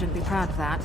should be proud of that.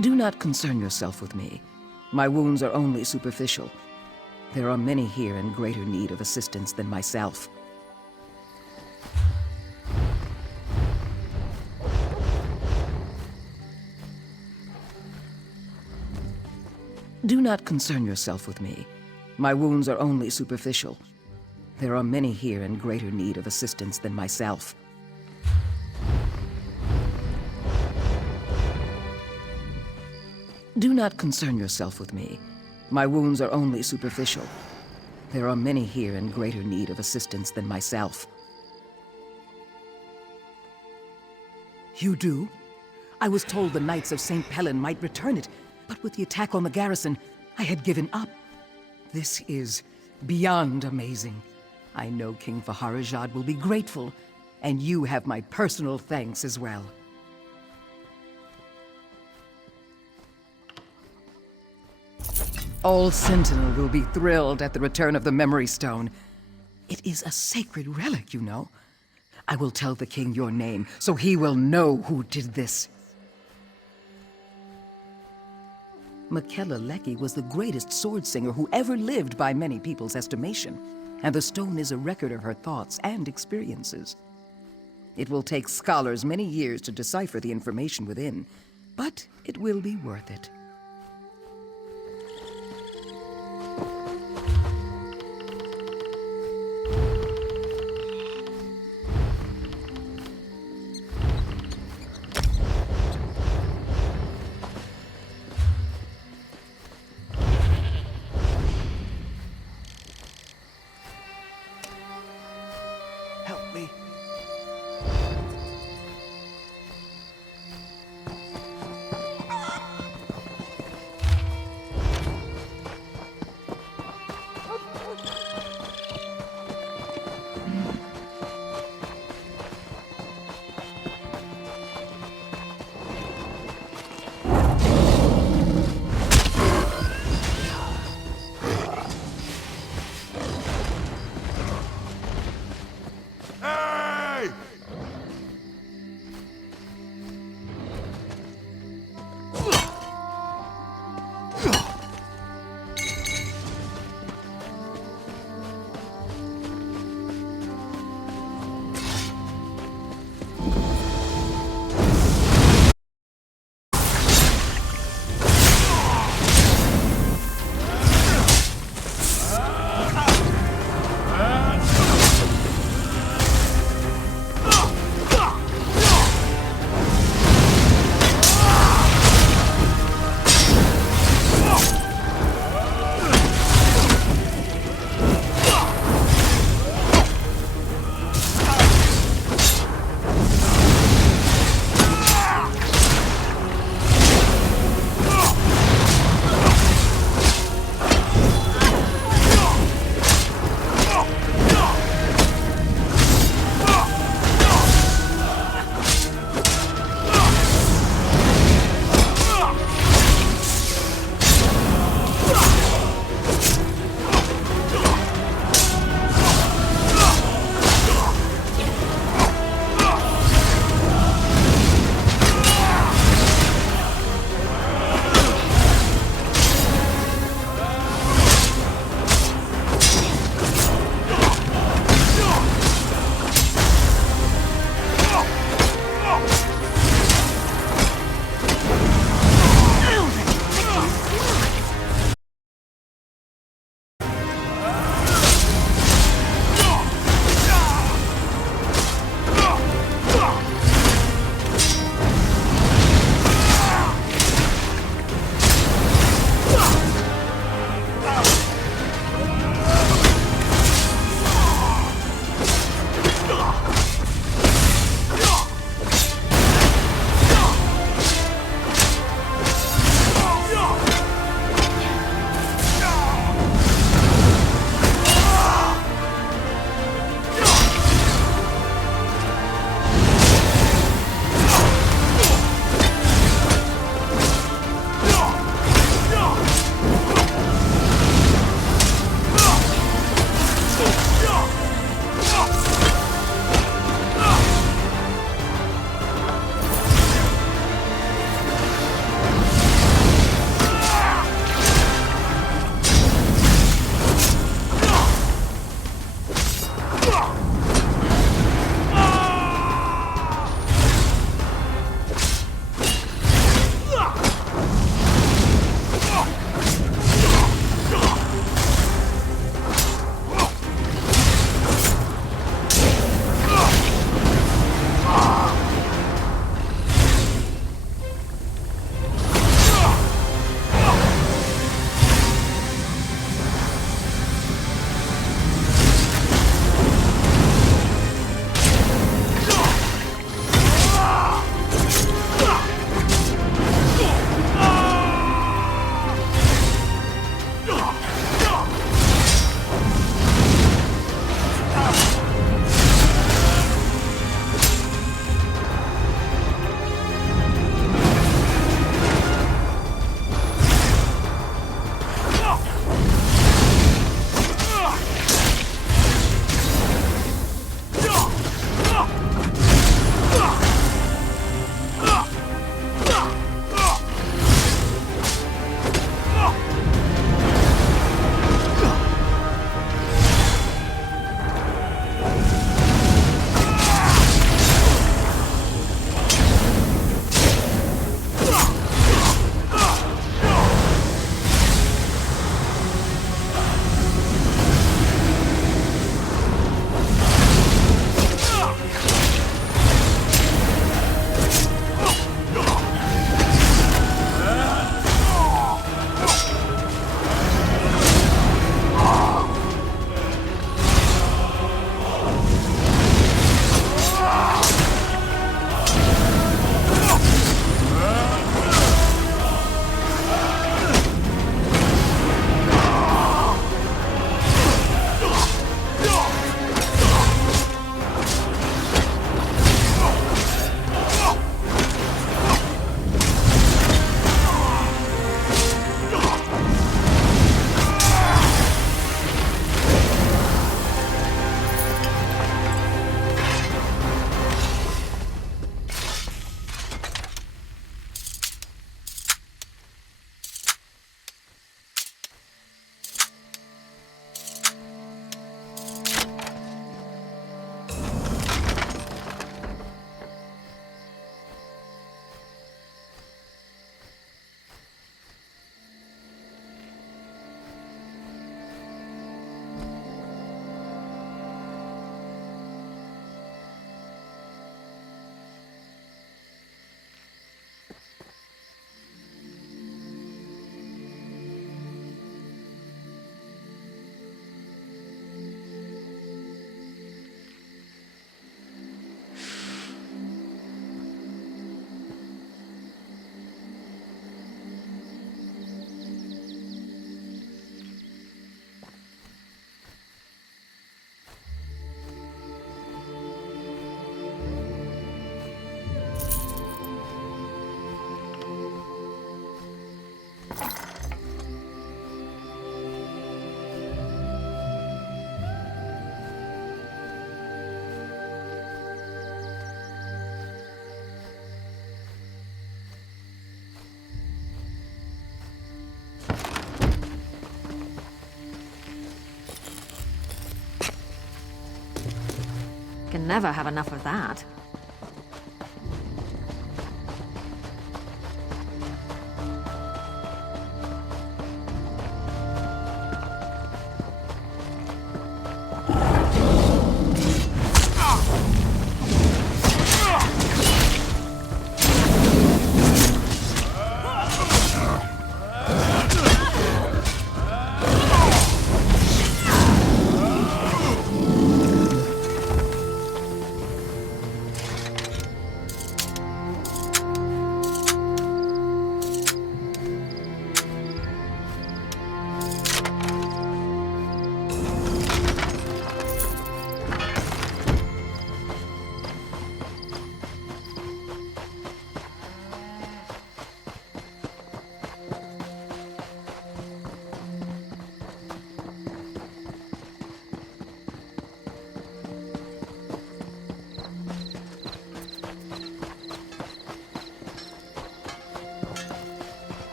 Do not concern yourself with me. My wounds are only superficial. There are many here in greater need of assistance than myself. Do not concern yourself with me. My wounds are only superficial. There are many here in greater need of assistance than myself. Do not concern yourself with me. My wounds are only superficial. There are many here in greater need of assistance than myself. You do? I was told the Knights of St. Pellen might return it, but with the attack on the garrison, I had given up. This is beyond amazing. I know King Faharajad will be grateful, and you have my personal thanks as well. All Sentinel will be thrilled at the return of the Memory Stone. It is a sacred relic, you know. I will tell the king your name, so he will know who did this. Miquella Leckie was the greatest sword singer who ever lived by many people's estimation, and the stone is a record of her thoughts and experiences. It will take scholars many years to decipher the information within, but it will be worth it. never have enough of that.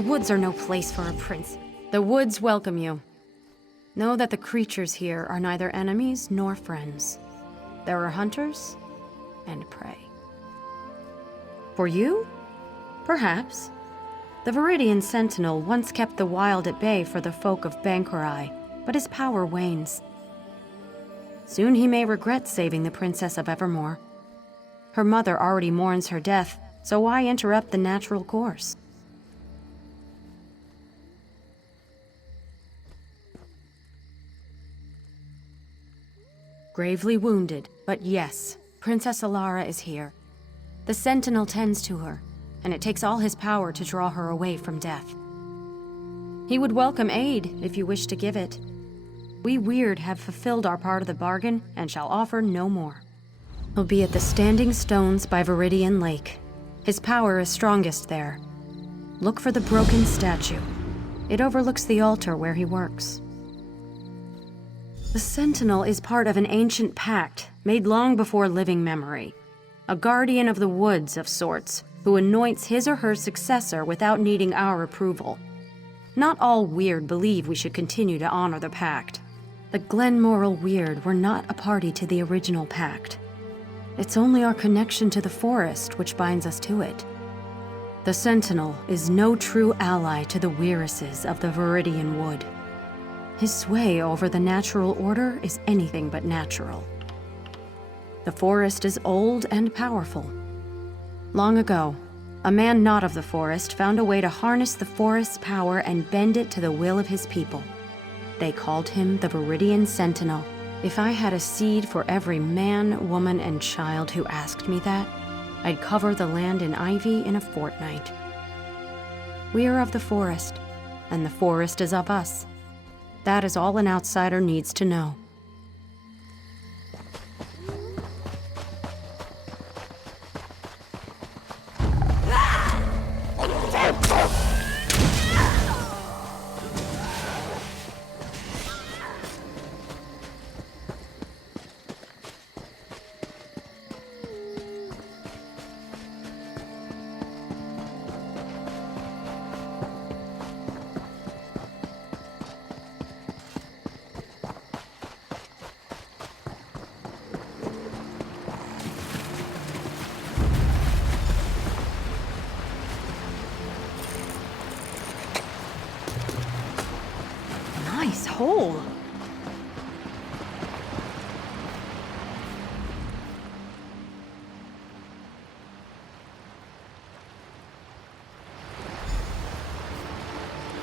The woods are no place for a prince. The woods welcome you. Know that the creatures here are neither enemies nor friends. There are hunters and prey. For you? Perhaps. The Viridian Sentinel once kept the wild at bay for the folk of Banquerai, but his power wanes. Soon he may regret saving the Princess of Evermore. Her mother already mourns her death, so why interrupt the natural course? Gravely wounded, but yes, Princess Alara is here. The Sentinel tends to her, and it takes all his power to draw her away from death. He would welcome aid if you wish to give it. We Weird have fulfilled our part of the bargain and shall offer no more. He'll be at the Standing Stones by Viridian Lake. His power is strongest there. Look for the broken statue. It overlooks the altar where he works. The Sentinel is part of an ancient pact made long before living memory. A guardian of the woods of sorts, who anoints his or her successor without needing our approval. Not all Weird believe we should continue to honor the pact. The Glenmoral Weird were not a party to the original pact. It's only our connection to the forest which binds us to it. The Sentinel is no true ally to the Weirises of the Viridian Wood. His sway over the natural order is anything but natural. The forest is old and powerful. Long ago, a man not of the forest found a way to harness the forest's power and bend it to the will of his people. They called him the Viridian Sentinel. If I had a seed for every man, woman, and child who asked me that, I'd cover the land in ivy in a fortnight. We are of the forest, and the forest is of us. That is all an outsider needs to know. hole.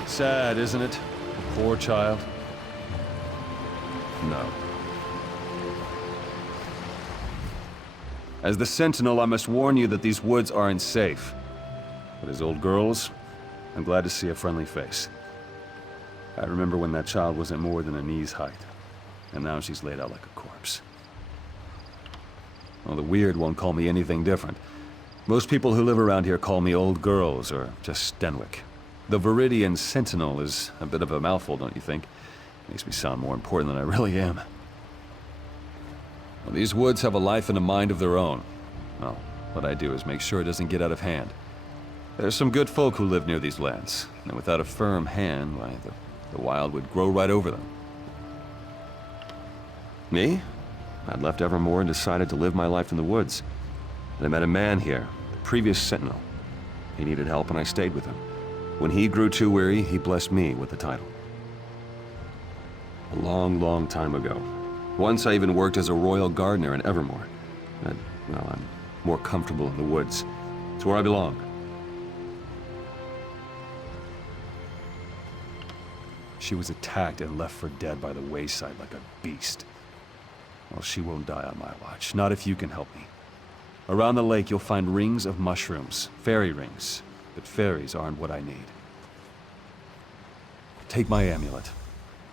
Sad, isn't it? Poor child. No. As the Sentinel, I must warn you that these woods aren't safe. But as old girls, I'm glad to see a friendly face. I remember when that child wasn't more than a knee's height, and now she's laid out like a corpse. Well, the Weird won't call me anything different. Most people who live around here call me old girls, or just Stenwick. The Viridian Sentinel is a bit of a mouthful, don't you think? Makes me sound more important than I really am. Well, these woods have a life and a mind of their own. Well, what I do is make sure it doesn't get out of hand. There's some good folk who live near these lands, and without a firm hand, why, the wild would grow right over them. Me? I'd left Evermore and decided to live my life in the woods. And I met a man here, the previous Sentinel. He needed help and I stayed with him. When he grew too weary, he blessed me with the title. A long, long time ago. Once I even worked as a royal gardener in Evermore. Well, I'm more comfortable in the woods. It's where I belong. She was attacked and left for dead by the wayside like a beast. Well, she won't die on my watch, not if you can help me. Around the lake, you'll find rings of mushrooms, fairy rings. But fairies aren't what I need. Take my amulet.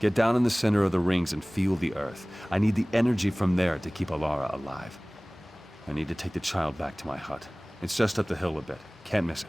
Get down in the center of the rings and feel the earth. I need the energy from there to keep Alara alive. I need to take the child back to my hut. It's just up the hill a bit. Can't miss it.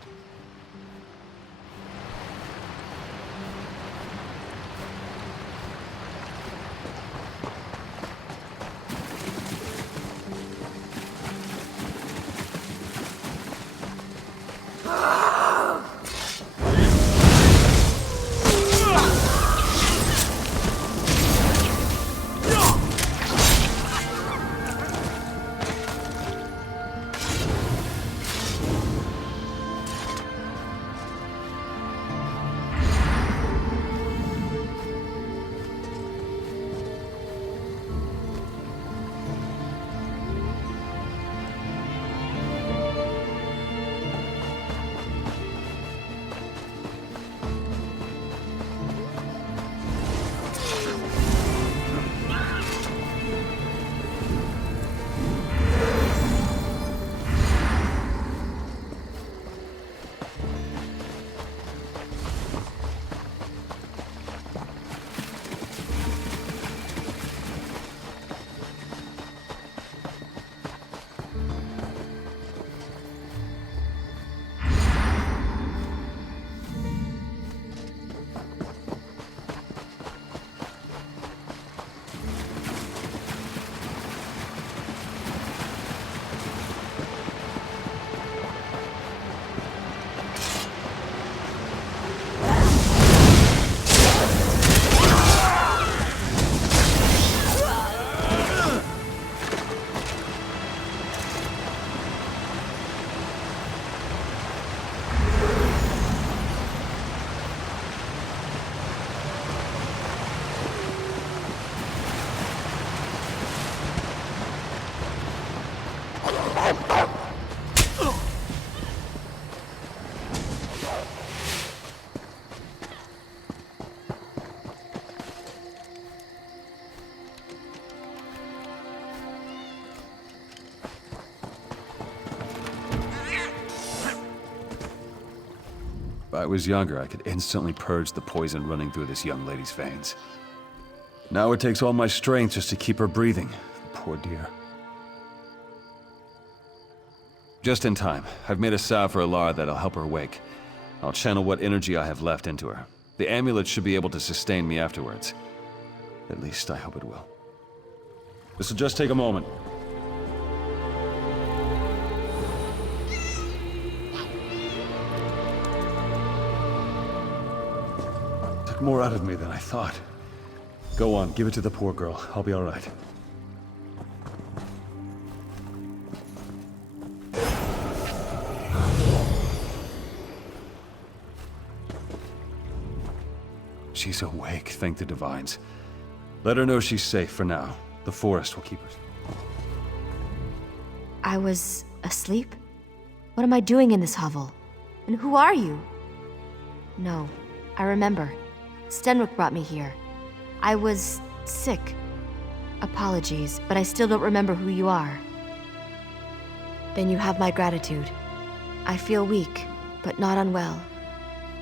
If I was younger, I could instantly purge the poison running through this young lady's veins. Now it takes all my strength just to keep her breathing. Poor dear. Just in time. I've made a salve for Alara that'll help her wake. I'll channel what energy I have left into her. The amulet should be able to sustain me afterwards. At least I hope it will. This'll just take a moment. Took more out of me than I thought. Go on, give it to the poor girl. I'll be all right. She's awake, thank the divines. Let her know she's safe for now. The forest will keep her. I was asleep? What am I doing in this hovel? And who are you? No, I remember. Stenwick brought me here. I was sick. Apologies, but I still don't remember who you are. Then you have my gratitude. I feel weak, but not unwell.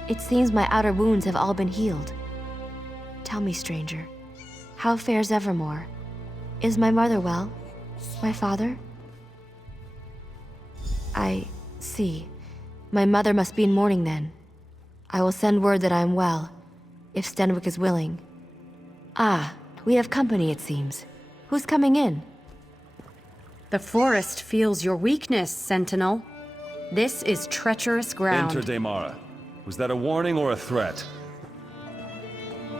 It seems my outer wounds have all been healed. Tell me, stranger, how fares Evermore? Is my mother well? My father? I see. My mother must be in mourning then. I will send word that I am well, if Stenwick is willing. Ah, we have company, it seems. Who's coming in? The forest feels your weakness, Sentinel. This is treacherous ground. Enter, Daemara. Was that a warning or a threat?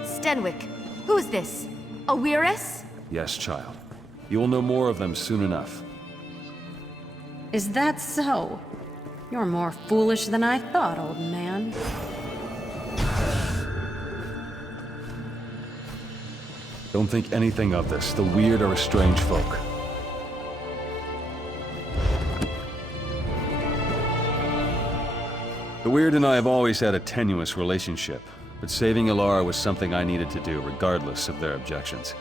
Stenwick, who's this? A Weirus? Yes, child. You will know more of them soon enough. Is that so? You're more foolish than I thought, old man. Don't think anything of this. The weird are a strange folk. The weird and I have always had a tenuous relationship, but saving Ilara was something I needed to do, regardless of their objections.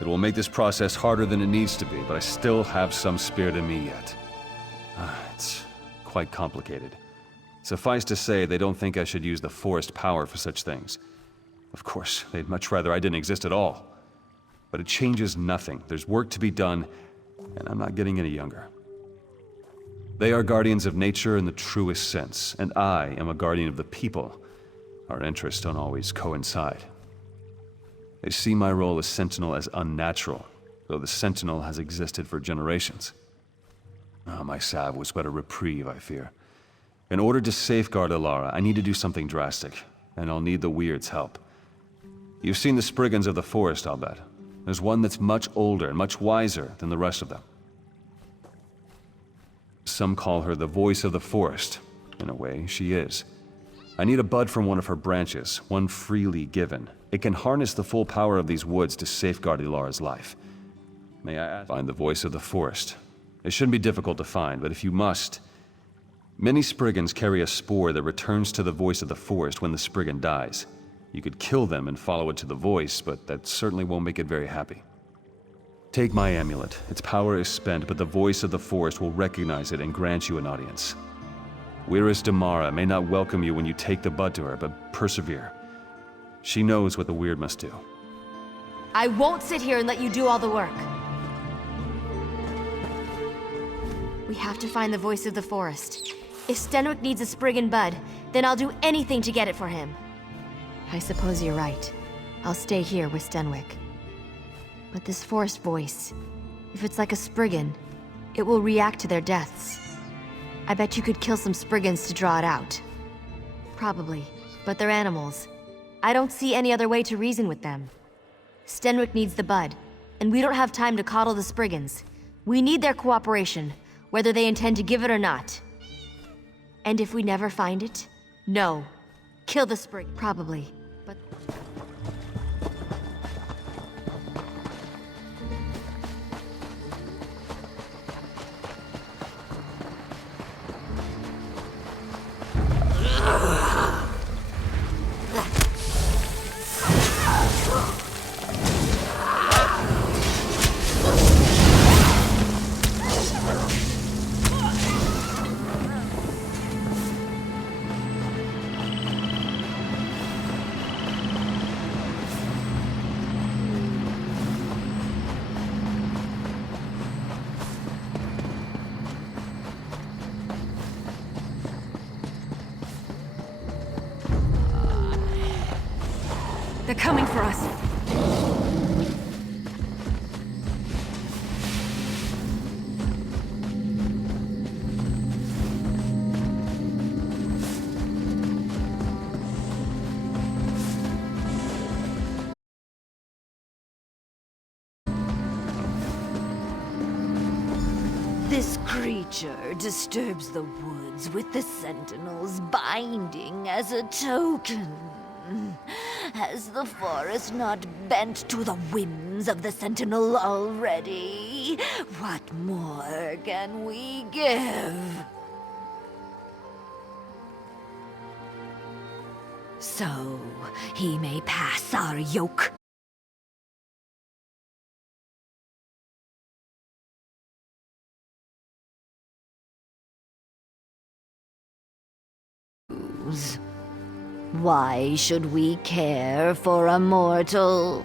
It will make this process harder than it needs to be, but I still have some spirit in me yet. It's quite complicated. Suffice to say, they don't think I should use the forest power for such things. Of course, they'd much rather I didn't exist at all. But it changes nothing. There's work to be done, and I'm not getting any younger. They are guardians of nature in the truest sense, and I am a guardian of the people. Our interests don't always coincide. They see my role as Sentinel as unnatural, though the Sentinel has existed for generations. My salve was but a reprieve, I fear. In order to safeguard Ilara, I need to do something drastic, and I'll need the Weird's help. You've seen the Spriggans of the forest, I'll bet. There's one that's much older and much wiser than the rest of them. Some call her the voice of the forest. In a way, she is. I need a bud from one of her branches, one freely given. It can harness the full power of these woods to safeguard Ilara's life. May I ask? Find the voice of the forest. It shouldn't be difficult to find, but if you must... Many Spriggans carry a spore that returns to the voice of the forest when the Spriggan dies. You could kill them and follow it to the voice, but that certainly won't make it very happy. Take my amulet. Its power is spent, but the voice of the forest will recognize it and grant you an audience. Weirus Daemara may not welcome you when you take the bud to her, but persevere. She knows what the weird must do. I won't sit here and let you do all the work. We have to find the voice of the forest. If Stenwick needs a Spriggan bud, then I'll do anything to get it for him. I suppose you're right. I'll stay here with Stenwick. But this forest voice, if it's like a Spriggan, it will react to their deaths. I bet you could kill some Spriggans to draw it out. Probably, but they're animals. I don't see any other way to reason with them. Stenwick needs the bud, and we don't have time to coddle the Spriggans. We need their cooperation, whether they intend to give it or not. And if we never find it, no. Kill the Spriggan. Probably, but... They're coming for us. This creature disturbs the woods with the Sentinel's binding as a token. Has the forest not bent to the whims of the Sentinel already? What more can we give? So, he may pass our yoke. Why should we care for a mortal?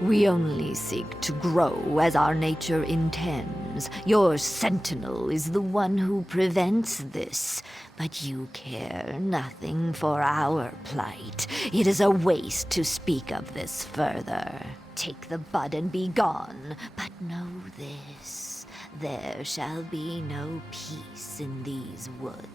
We only seek to grow as our nature intends. Your sentinel is the one who prevents this, but you care nothing for our plight. It is a waste to speak of this further. Take the bud and be gone, but know this. There shall be no peace in these woods.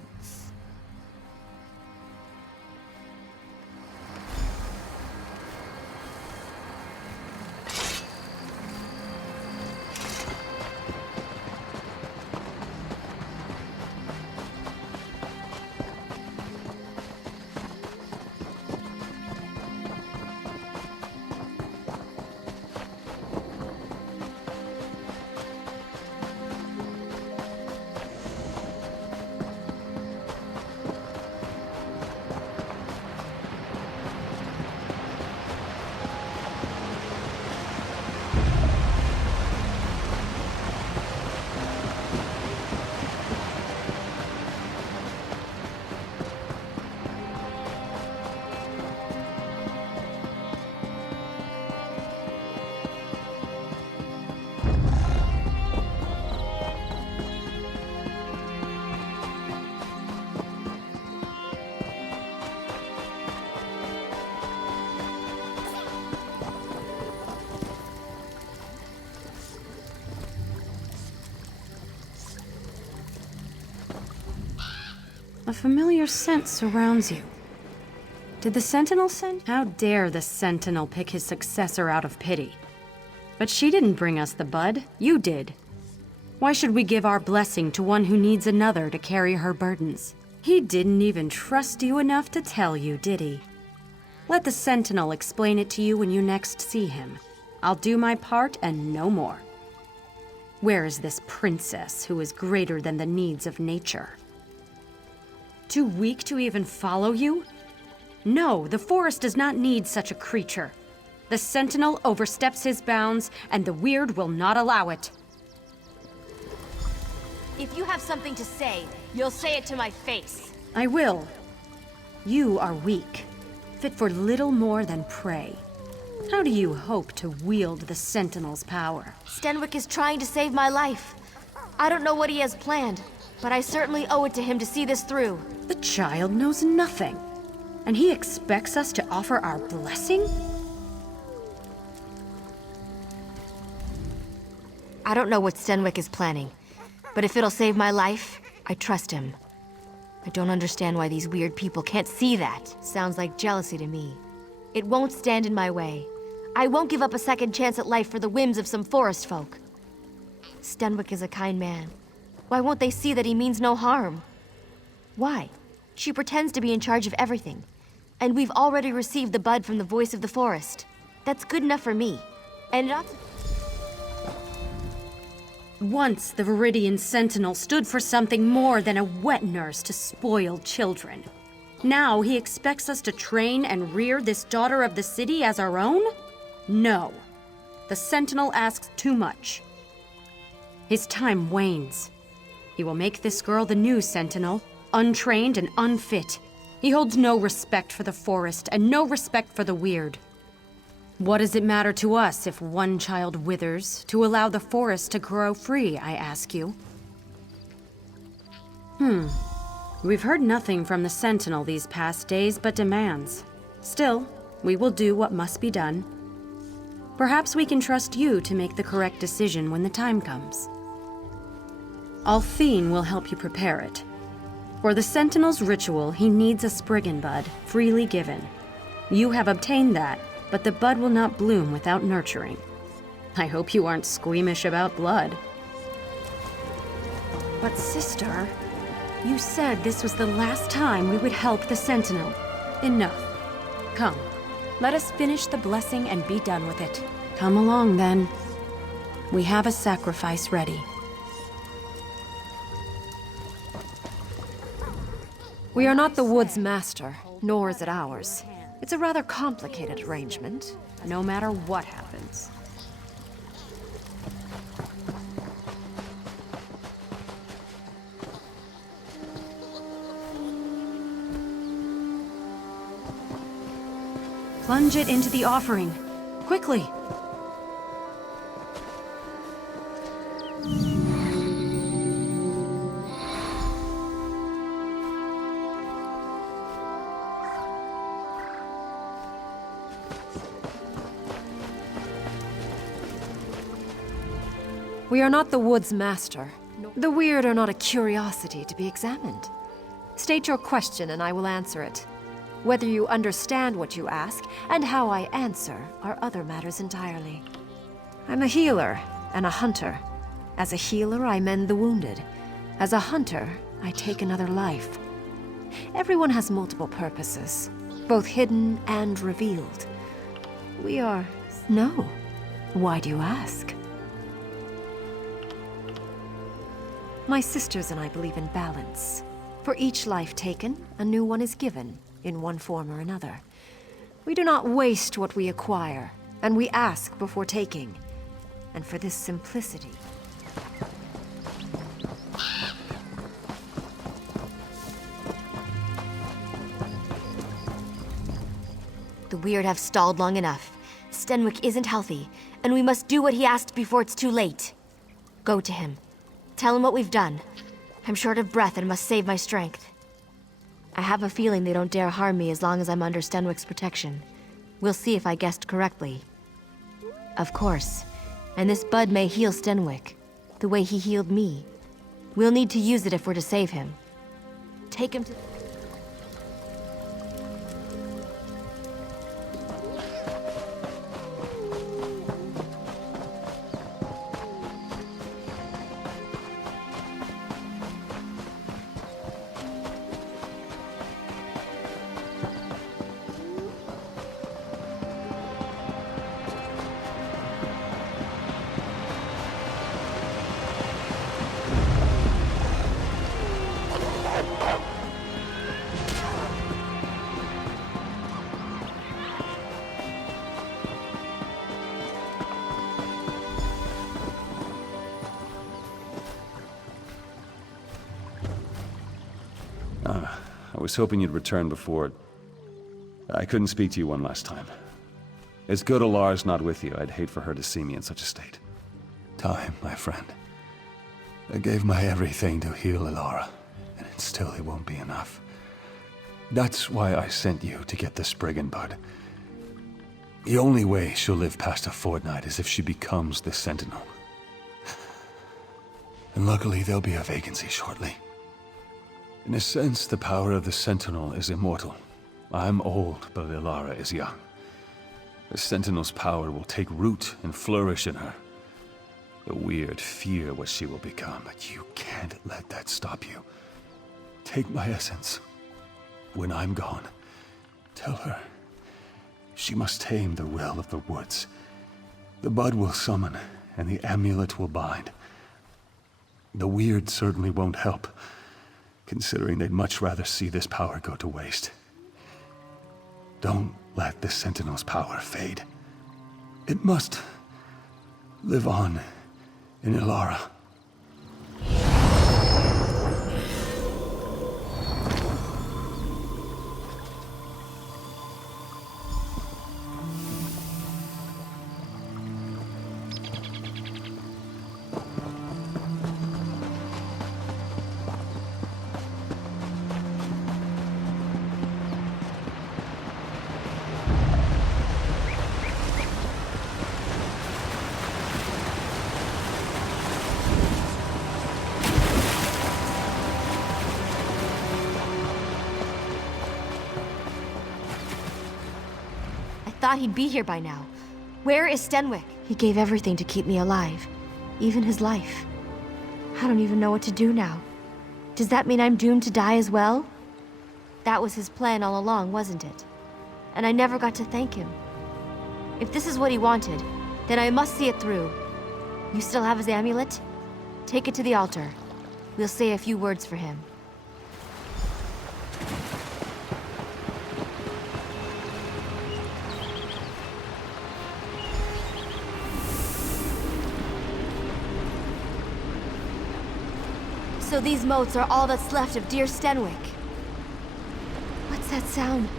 A familiar scent surrounds you. Did the Sentinel send? How dare the Sentinel pick his successor out of pity? But she didn't bring us the bud. You did. Why should we give our blessing to one who needs another to carry her burdens? He didn't even trust you enough to tell you, did he? Let the Sentinel explain it to you when you next see him. I'll do my part and no more. Where is this princess who is greater than the needs of nature? Too weak to even follow you? No, the forest does not need such a creature. The Sentinel oversteps his bounds, and the Weird will not allow it. If you have something to say, you'll say it to my face. I will. You are weak, fit for little more than prey. How do you hope to wield the Sentinel's power? Stenwick is trying to save my life. I don't know what he has planned, but I certainly owe it to him to see this through. The child knows nothing, and he expects us to offer our blessing? I don't know what Stenwick is planning, but if it'll save my life, I trust him. I don't understand why these weird people can't see that. Sounds like jealousy to me. It won't stand in my way. I won't give up a second chance at life for the whims of some forest folk. Stenwick is a kind man. Why won't they see that he means no harm? Why? She pretends to be in charge of everything. And we've already received the bud from the voice of the forest. That's good enough for me. And not... Once the Viridian Sentinel stood for something more than a wet nurse to spoil children. Now he expects us to train and rear this daughter of the city as our own? No. The Sentinel asks too much. His time wanes. He will make this girl the new Sentinel, untrained and unfit. He holds no respect for the forest and no respect for the Weird. What does it matter to us if one child withers to allow the forest to grow free, I ask you? We've heard nothing from the Sentinel these past days but demands. Still, we will do what must be done. Perhaps we can trust you to make the correct decision when the time comes. Althine will help you prepare it. For the Sentinel's ritual, he needs a Spriggan bud, freely given. You have obtained that, but the bud will not bloom without nurturing. I hope you aren't squeamish about blood. But sister, You said this was the last time we would help the Sentinel. Enough. Come, let us finish the blessing and be done with it. Come along, then. We have a sacrifice ready. We are not the wood's master, nor is it ours. It's a rather complicated arrangement. No matter what happens. Plunge it into the offering. Quickly! We are not the wood's master. The weird are not a curiosity to be examined. State your question and I will answer it. Whether you understand what you ask and how I answer are other matters entirely. I'm a healer and a hunter. As a healer, I mend the wounded. As a hunter, I take another life. Everyone has multiple purposes, both hidden and revealed. We are... No. Why do you ask? My sisters and I believe in balance. For each life taken, a new one is given, in one form or another. We do not waste what we acquire, and we ask before taking. And for this simplicity... The Weird have stalled long enough. Stenwick isn't healthy, and we must do what he asked before it's too late. Go to him. Tell him what we've done. I'm short of breath and must save my strength. I have a feeling they don't dare harm me as long as I'm under Stenwick's protection. We'll see if I guessed correctly. Of course. And this bud may heal Stenwick, the way he healed me. We'll need to use it if we're to save him. Take him to... I was hoping you'd return before... I couldn't speak to you one last time. It's good Alar's not with you. I'd hate for her to see me in such a state. Time, my friend. I gave my everything to heal Alara, and it won't be enough. That's why I sent you to get the Spriggan Bud. The only way she'll live past a fortnight is if she becomes the Sentinel. And luckily, there'll be a vacancy shortly. In a sense, the power of the Sentinel is immortal. I'm old, but Alara is young. The Sentinel's power will take root and flourish in her. The Weird fear what she will become, but you can't let that stop you. Take my essence. When I'm gone, tell her she must tame the will of the woods. The bud will summon, and the amulet will bind. The Weird certainly won't help, considering they'd much rather see this power go to waste. Don't let the Sentinel's power fade. It must live on in Alara. Thought he'd be here by now. Where is Stenwick? He gave everything to keep me alive, even his life. I don't even know what to do now. Does that mean I'm doomed to die as well? That was his plan all along, wasn't it? And I never got to thank him. If this is what he wanted, then I must see it through. You still have his amulet? Take it to the altar. We'll say a few words for him. So these moats are all that's left of dear Stenwick. What's that sound?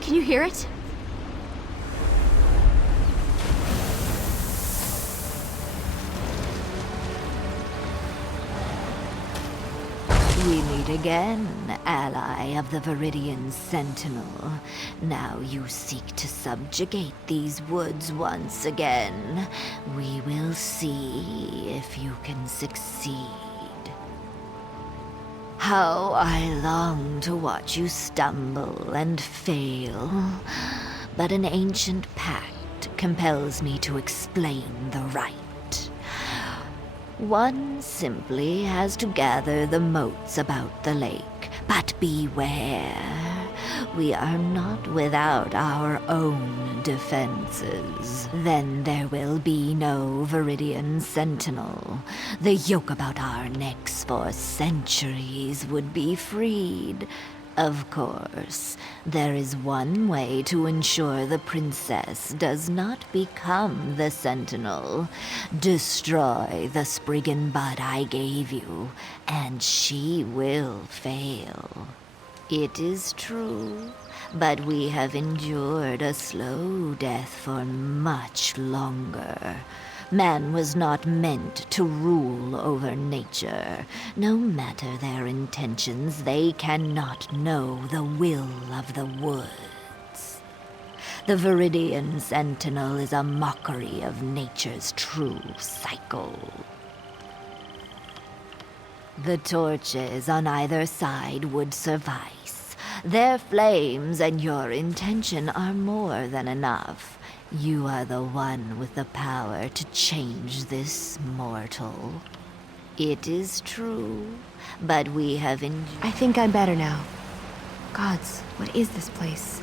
Can you hear it? We meet again, ally of the Viridian Sentinel. Now you seek to subjugate these woods once again. We will see if you can succeed. How I long to watch you stumble and fail. But an ancient pact compels me to explain the rite. One simply has to gather the moats about the lake, but beware. We are not without our own defenses. Then there will be no Viridian Sentinel. The yoke about our necks for centuries would be freed. Of course, there is one way to ensure the princess does not become the Sentinel. Destroy the Spriggan bud I gave you, and she will fail. It is true, but we have endured a slow death for much longer. Man was not meant to rule over nature. No matter their intentions, they cannot know the will of the woods. The Viridian Sentinel is a mockery of nature's true cycle. The torches on either side would suffice. Their flames and your intention are more than enough. You are the one with the power to change this mortal. It is true, but we have I think I'm better now. Gods, what is this place?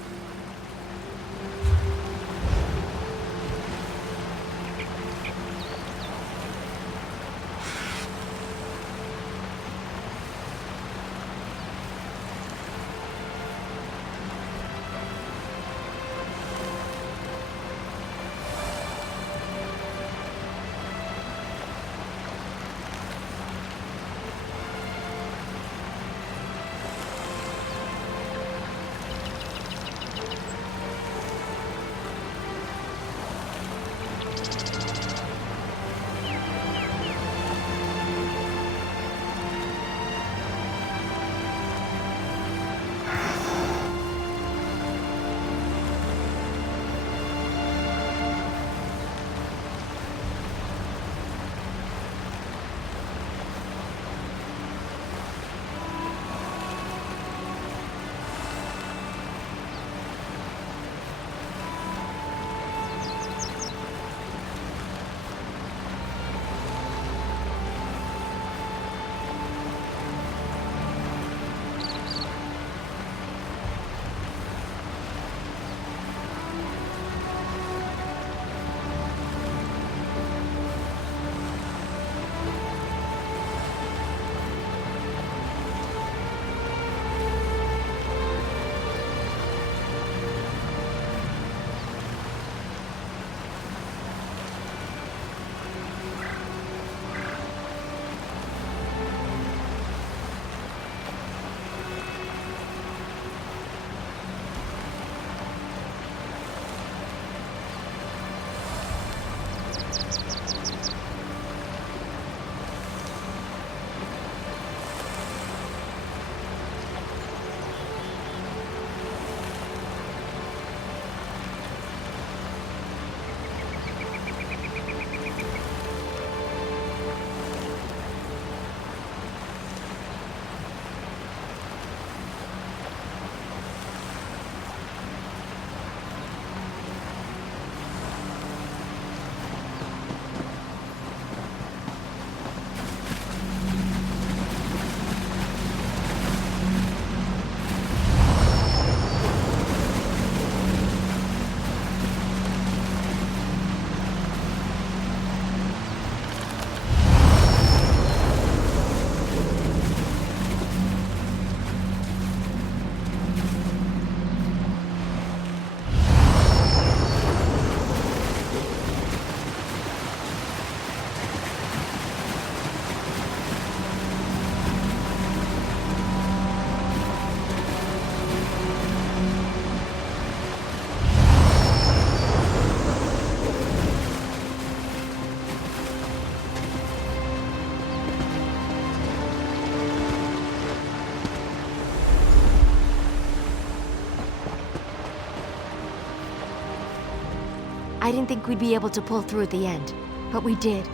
I didn't think we'd be able to pull through at the end, but we did.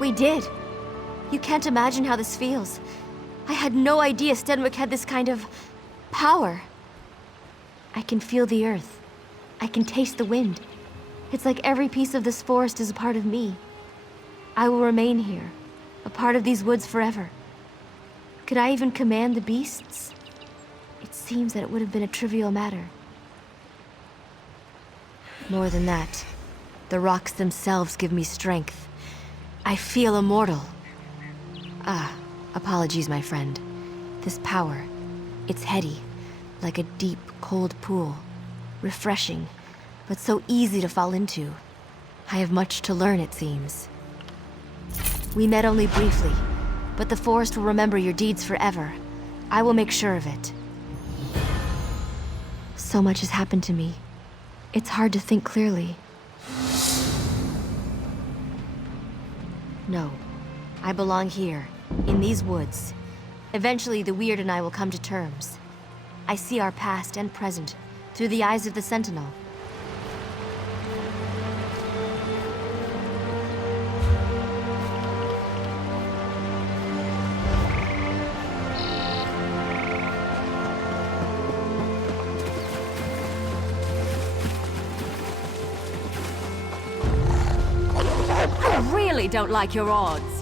We did! You can't imagine how this feels. I had no idea Stenwick had this kind of power. I can feel the earth. I can taste the wind. It's like every piece of this forest is a part of me. I will remain here, a part of these woods forever. Could I even command the beasts? It seems that it would have been a trivial matter. More than that, the rocks themselves give me strength. I feel immortal. Apologies, my friend. This power, it's heady, like a deep, cold pool. Refreshing, but so easy to fall into. I have much to learn, it seems. We met only briefly, but the forest will remember your deeds forever. I will make sure of it. So much has happened to me. It's hard to think clearly. No, I belong here, in these woods. Eventually, the Weird and I will come to terms. I see our past and present through the eyes of the Sentinel. I really don't like your odds.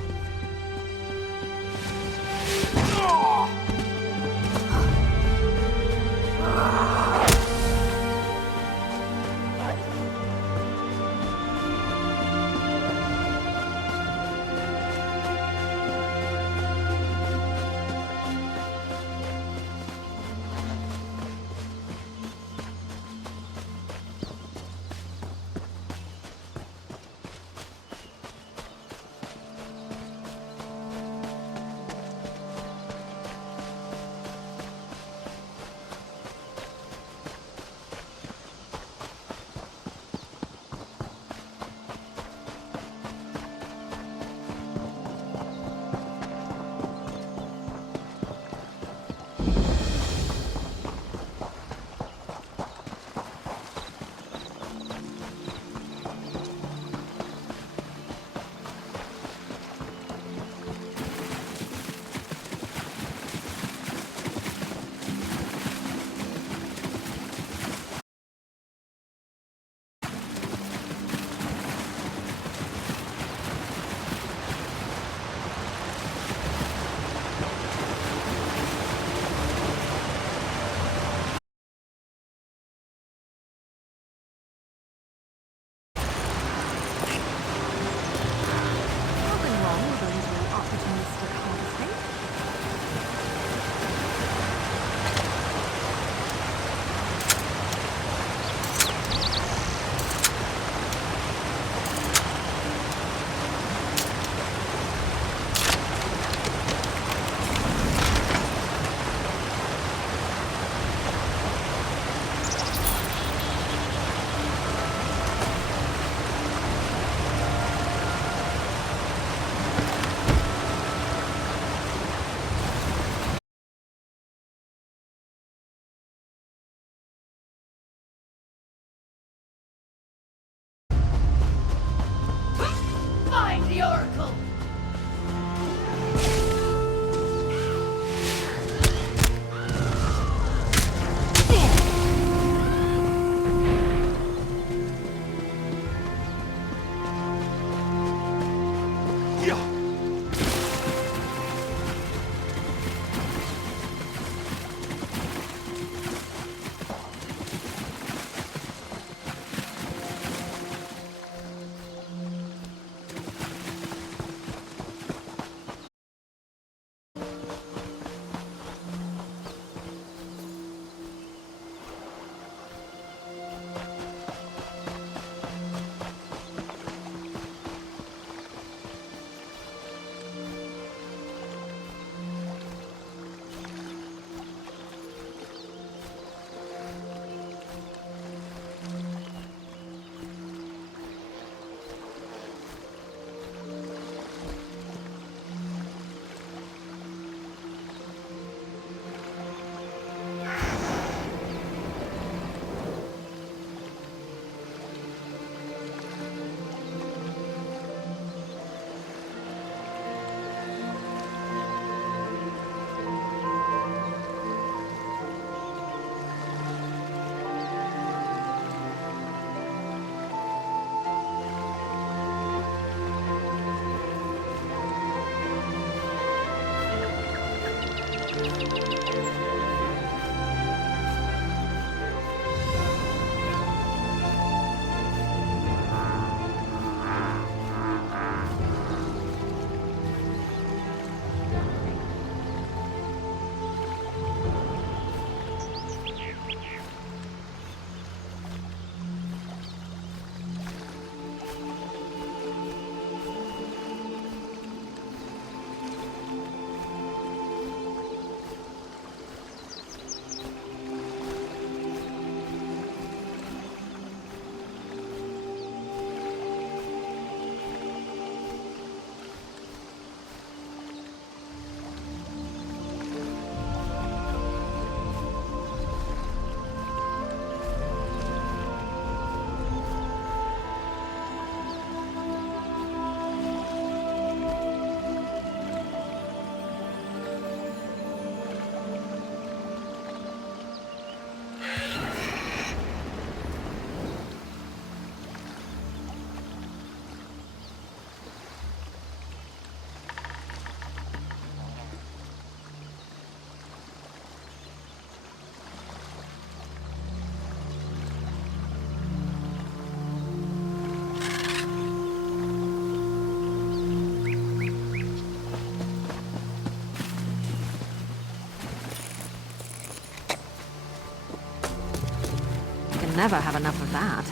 never have enough of that.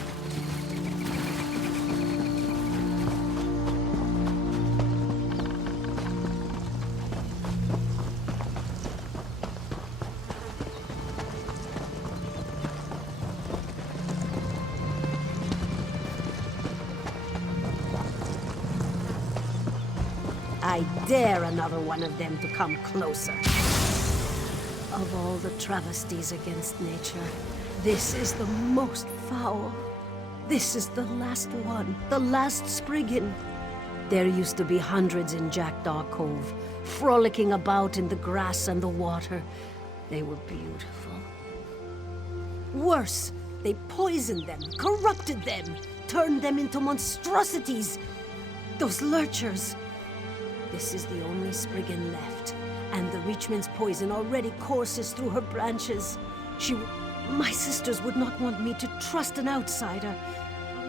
I dare another one of them to come closer. Of all the travesties against nature, this is the most foul. This is the last one, the last Spriggan. There used to be hundreds in Jackdaw Cove, frolicking about in the grass and the water. They were beautiful. Worse, they poisoned them, corrupted them, turned them into monstrosities. Those lurchers. This is the only Spriggan left, and the Reachman's poison already courses through her branches. My sisters would not want me to trust an outsider.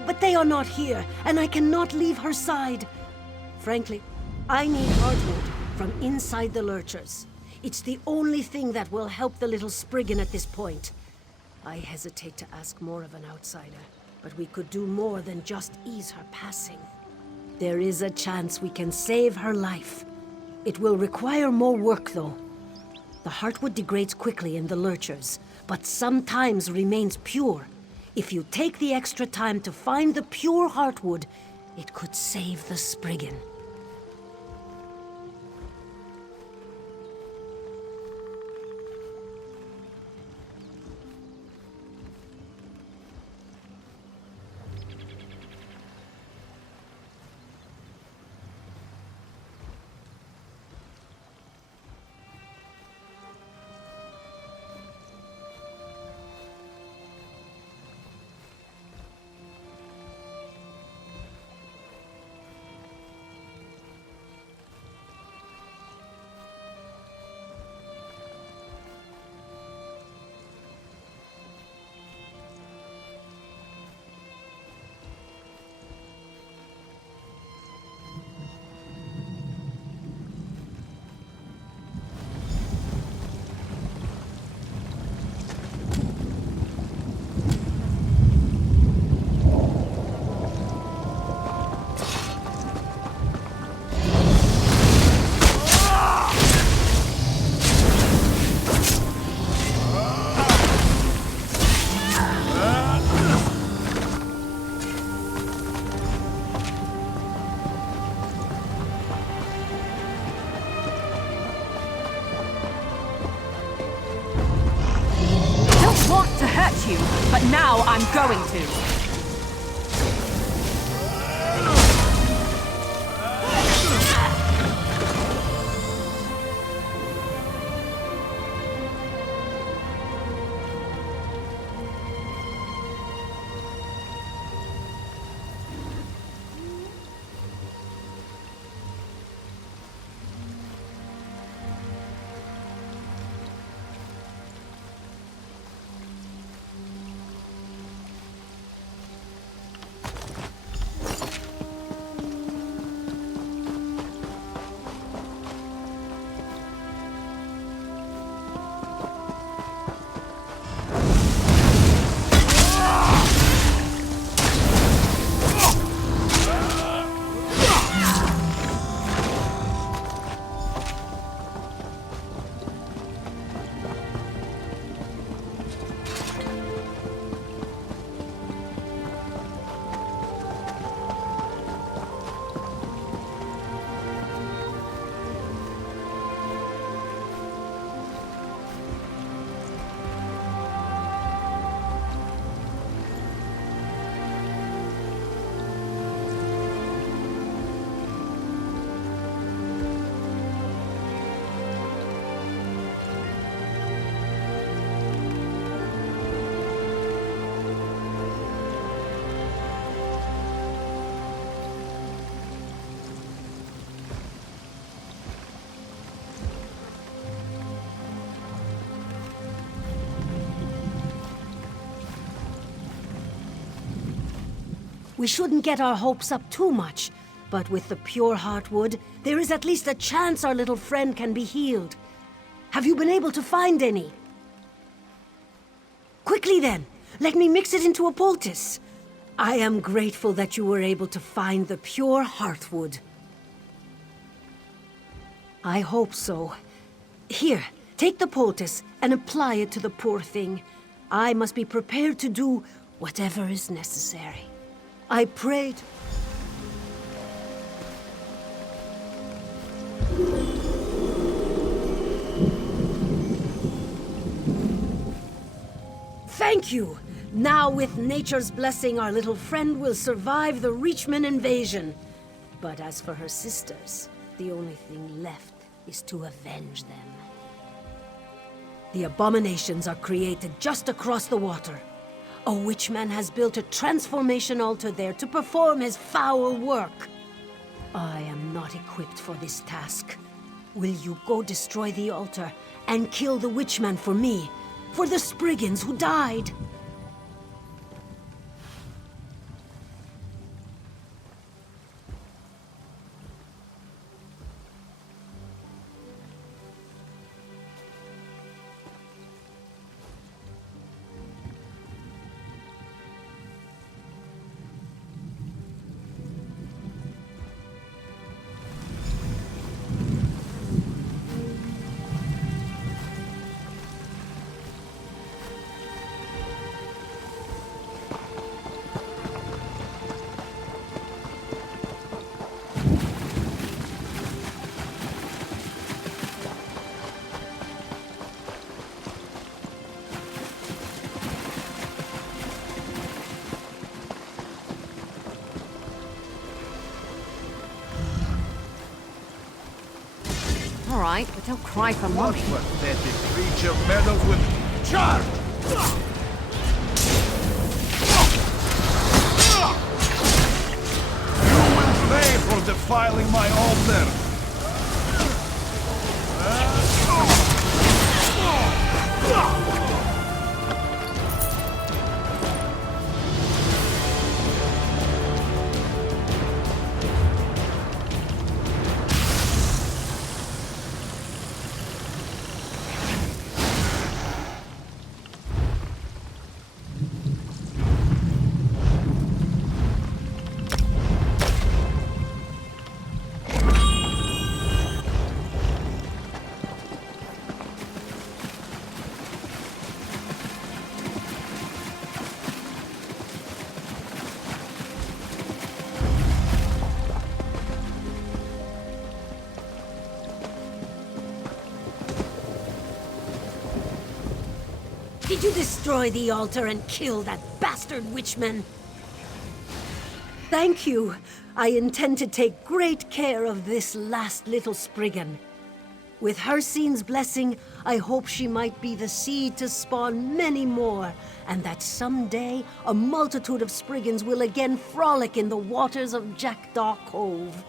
But they are not here, and I cannot leave her side. Frankly, I need Heartwood from inside the Lurchers. It's the only thing that will help the little Spriggan at this point. I hesitate to ask more of an outsider, but we could do more than just ease her passing. There is a chance we can save her life. It will require more work, though. The Heartwood degrades quickly in the Lurchers, but sometimes remains pure. If you take the extra time to find the pure Heartwood, it could save the Spriggan. You, but now I'm going to. We shouldn't get our hopes up too much, but with the pure Heartwood, there is at least a chance our little friend can be healed. Have you been able to find any? Quickly then! let me mix it into a poultice. I am grateful that you were able to find the pure heartwood. I hope so. Here, take the poultice and apply it to the poor thing. I must be prepared to do whatever is necessary. I prayed. Thank you! Now, with nature's blessing, our little friend will survive the Reachman invasion. But as for her sisters, the only thing left is to avenge them. The abominations are created just across the water. A witchman has built a transformation altar there to perform his foul work. I am not equipped for this task. Will you go destroy the altar and kill the witchman for me? For the Spriggans who died? All right, but don't cry for What mommy. pathetic creature meddles with... Charge! You will pay for defiling my altar! Did you destroy the altar and kill that bastard witchman? Thank you. I intend to take great care of this last little Spriggan. With Hircine's blessing, I hope she might be the seed to spawn many more, and that someday a multitude of Spriggans will again frolic in the waters of Jackdaw Cove.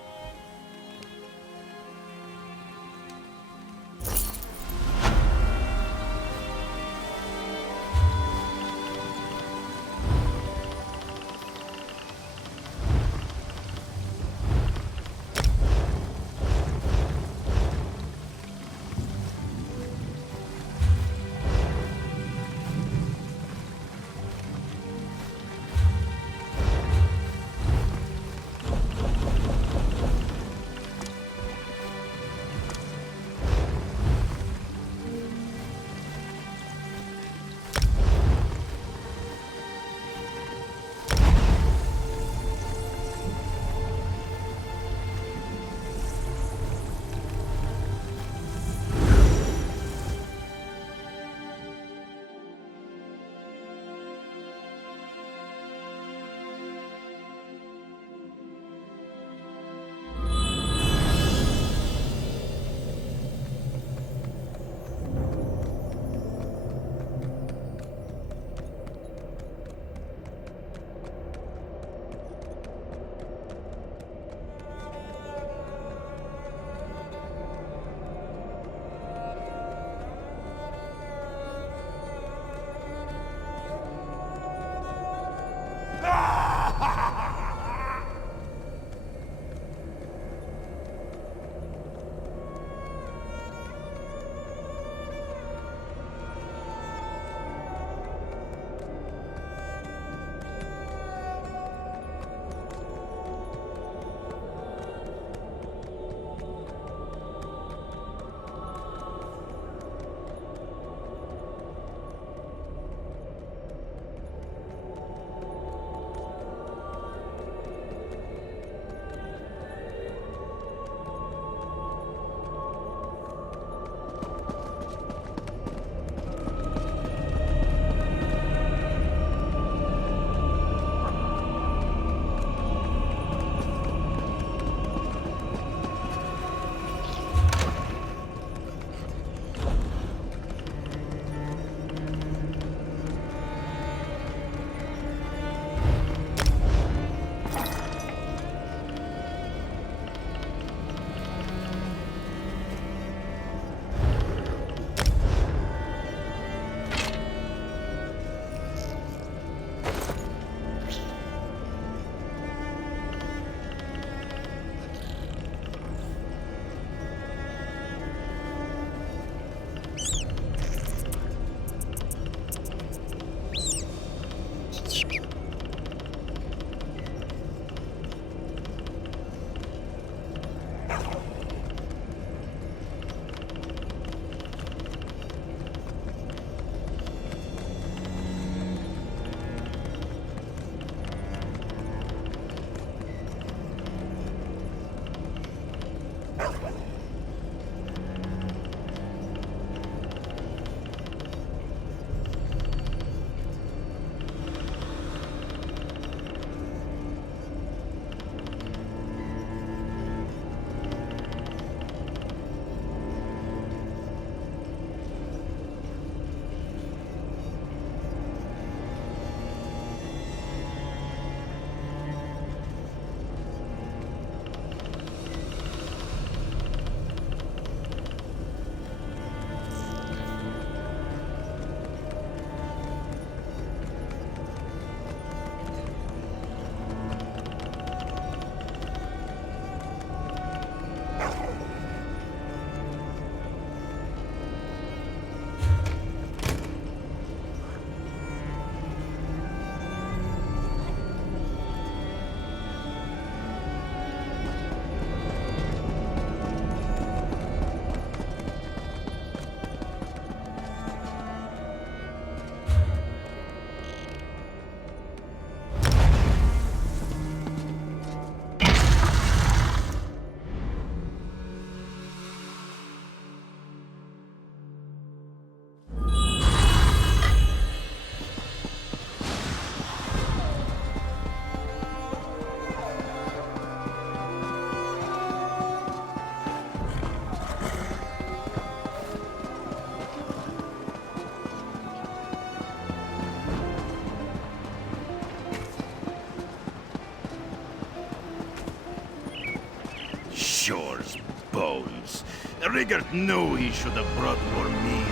Rigert knew he should have brought more meat.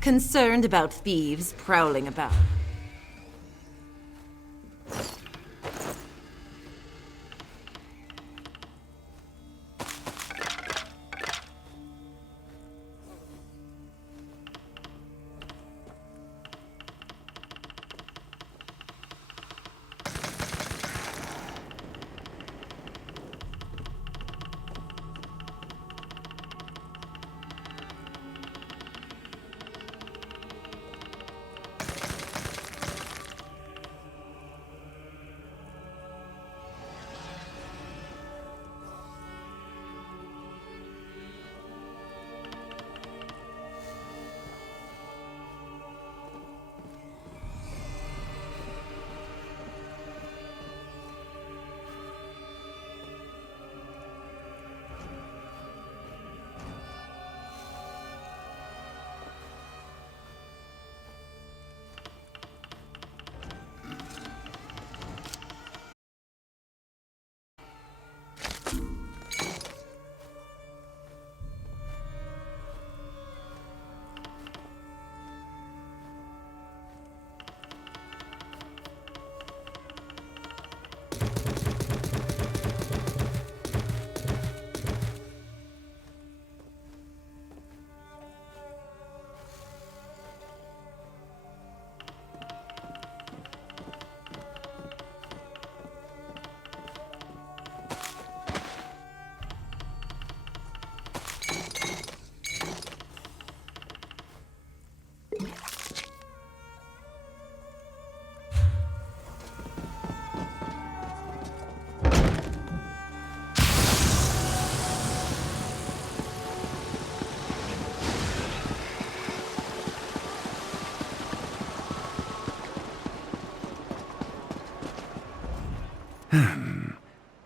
Concerned about thieves prowling about.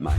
My...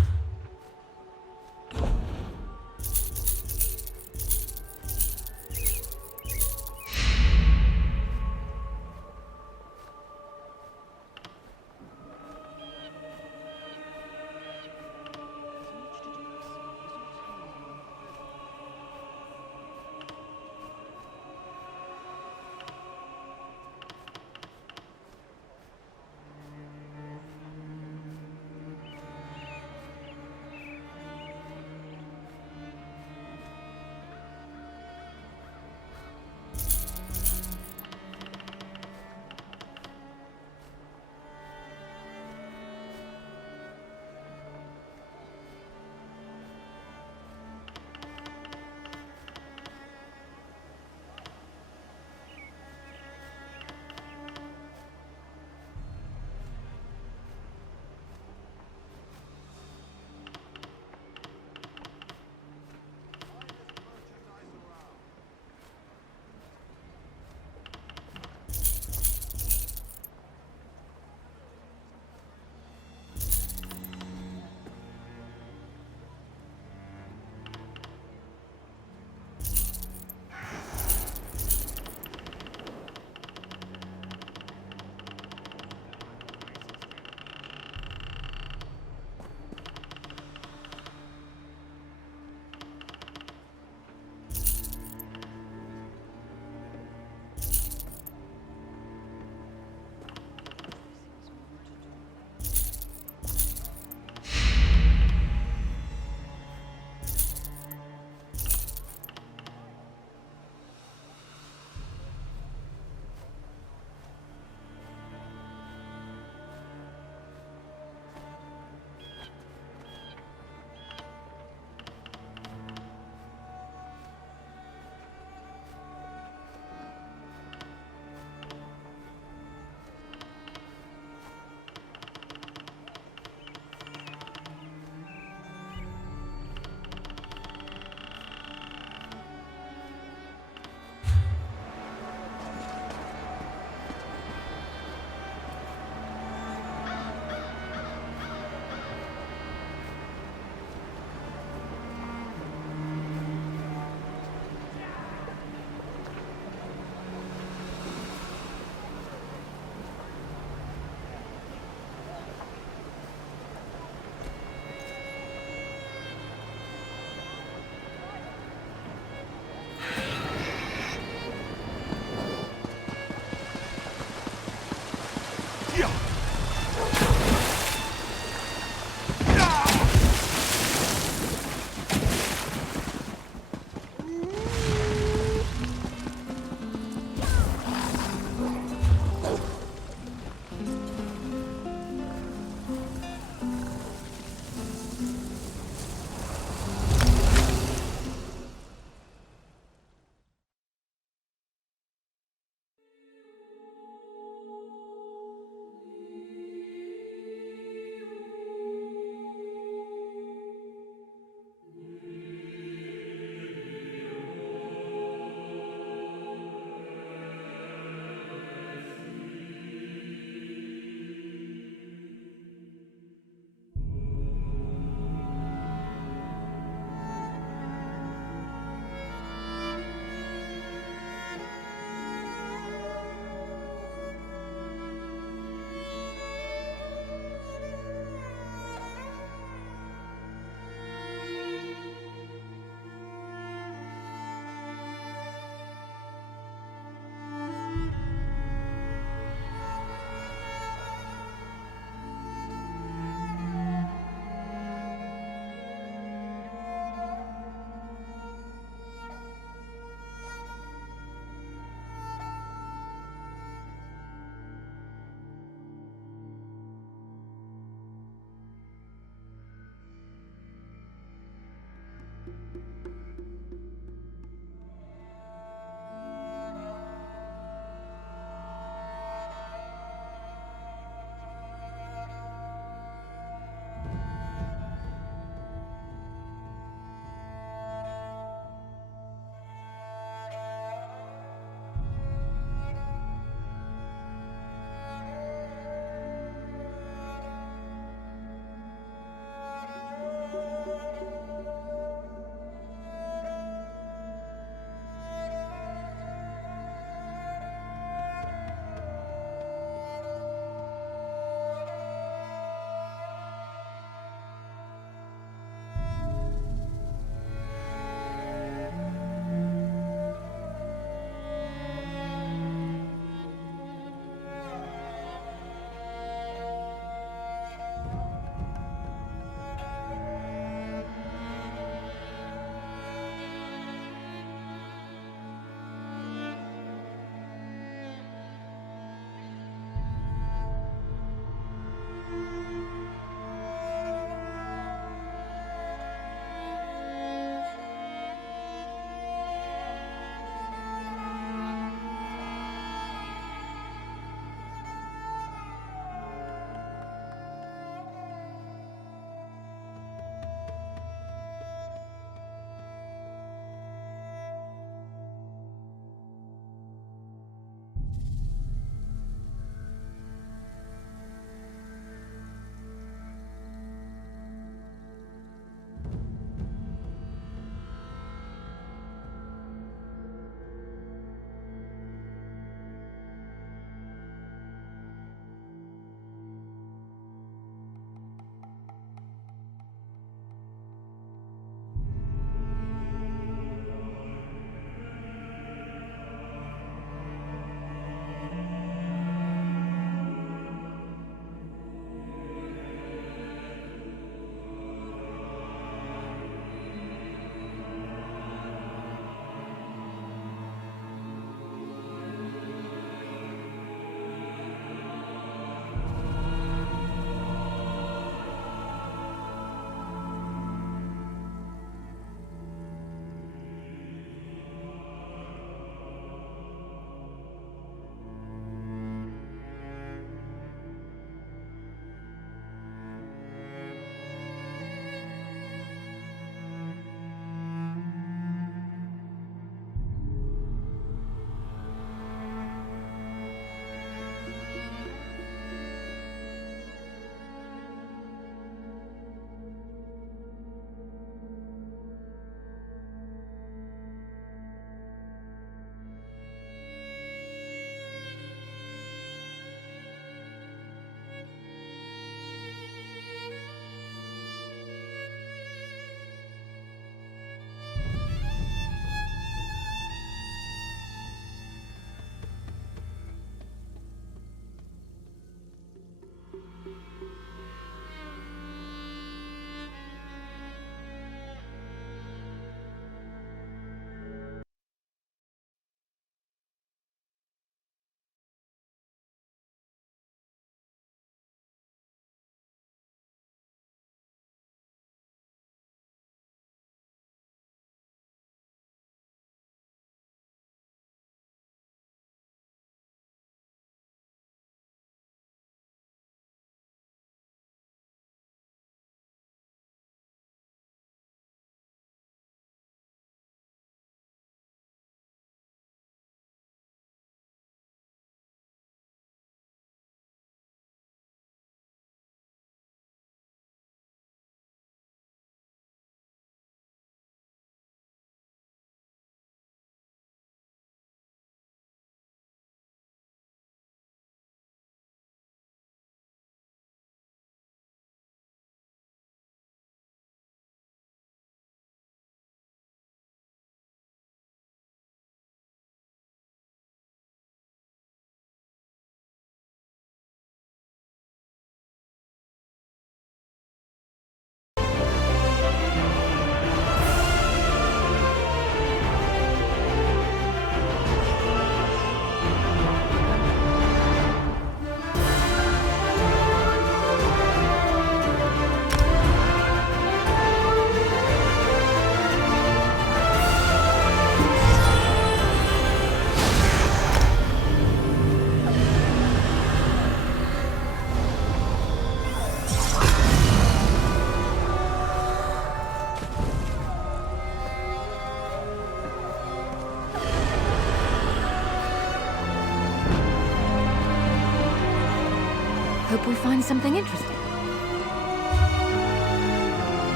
Hope we find something interesting.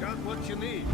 Got what you need.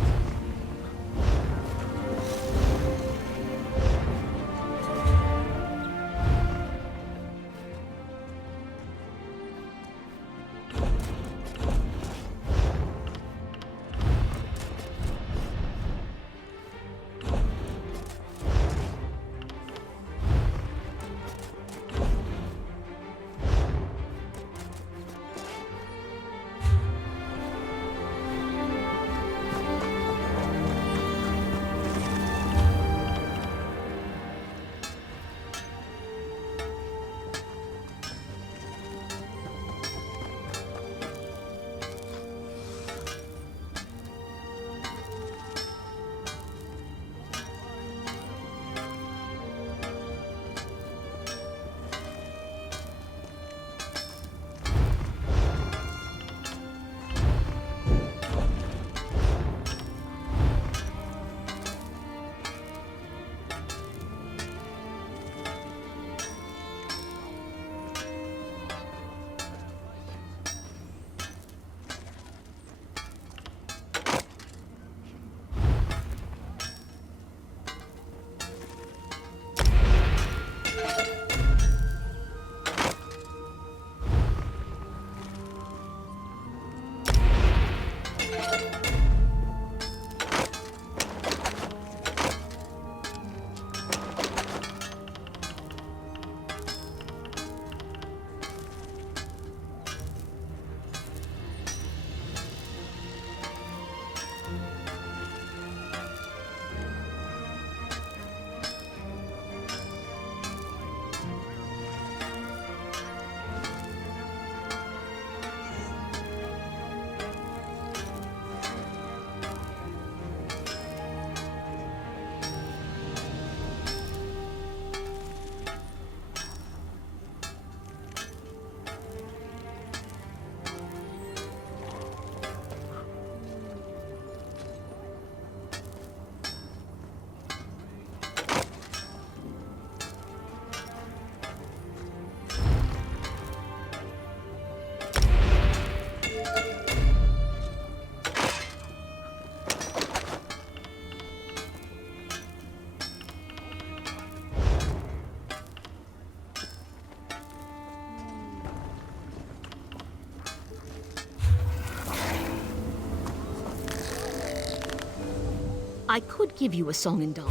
I could give you a song and dance.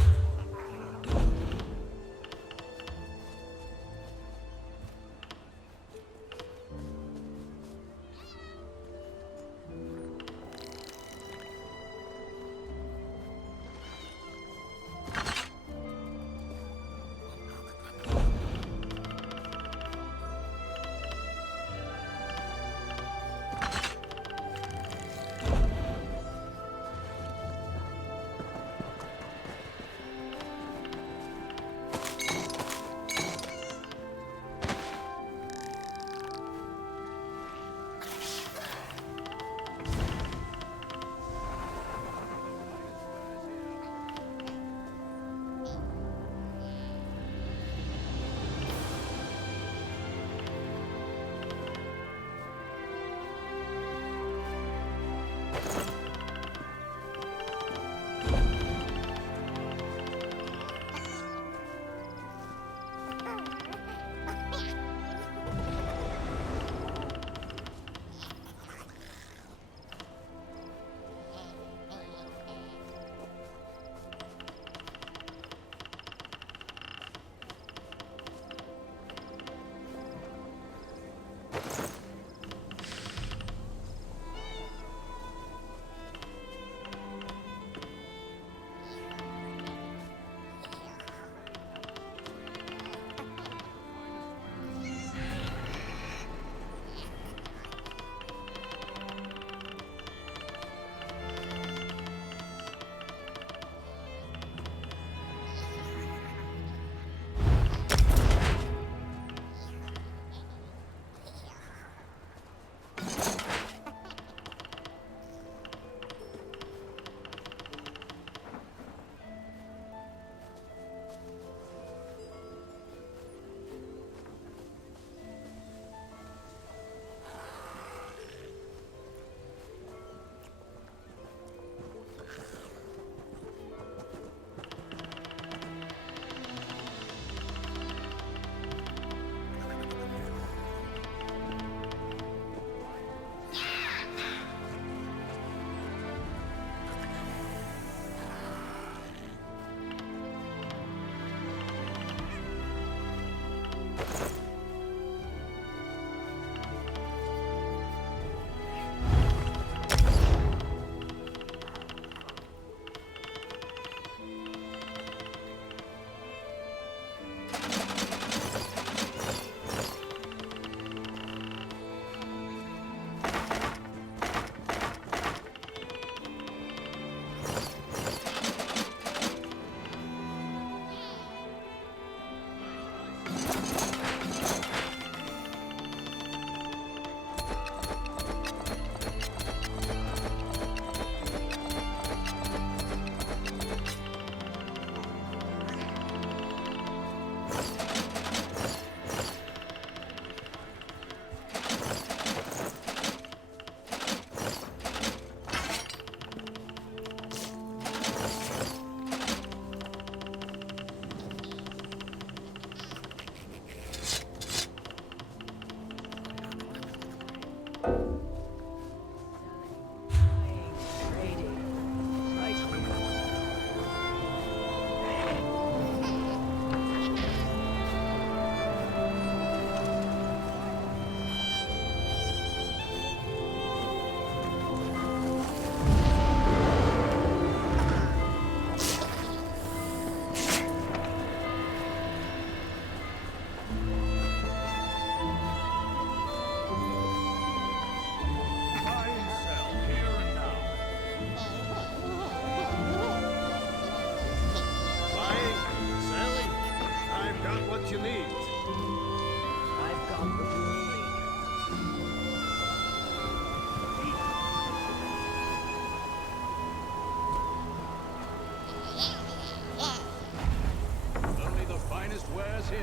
You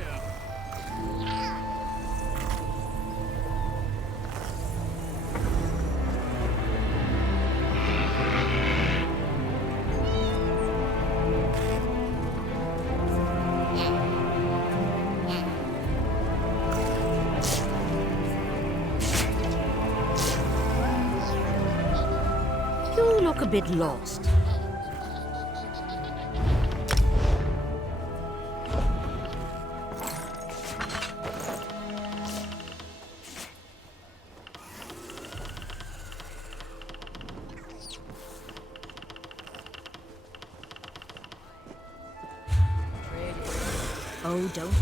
look a bit lost. Oh, don't.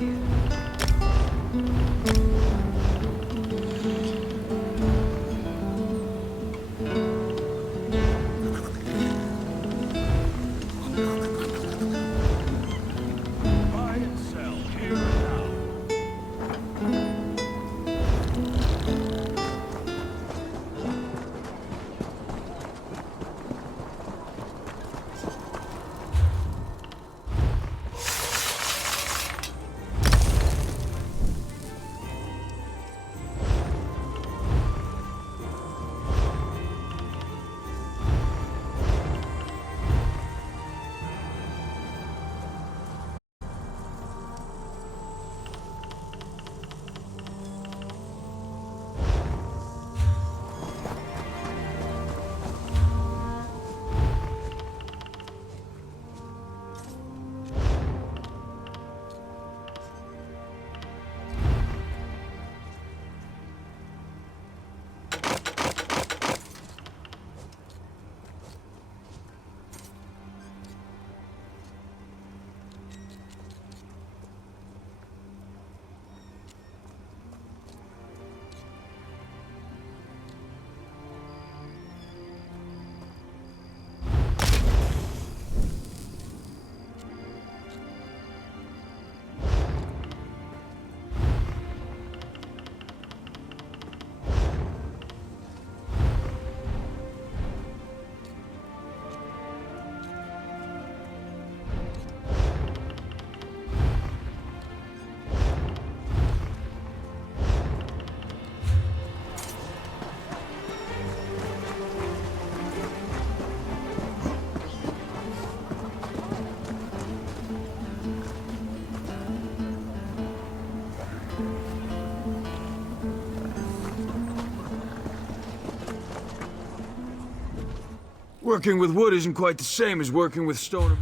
Buy and sell here and now. Working with wood isn't quite the same as working with stone.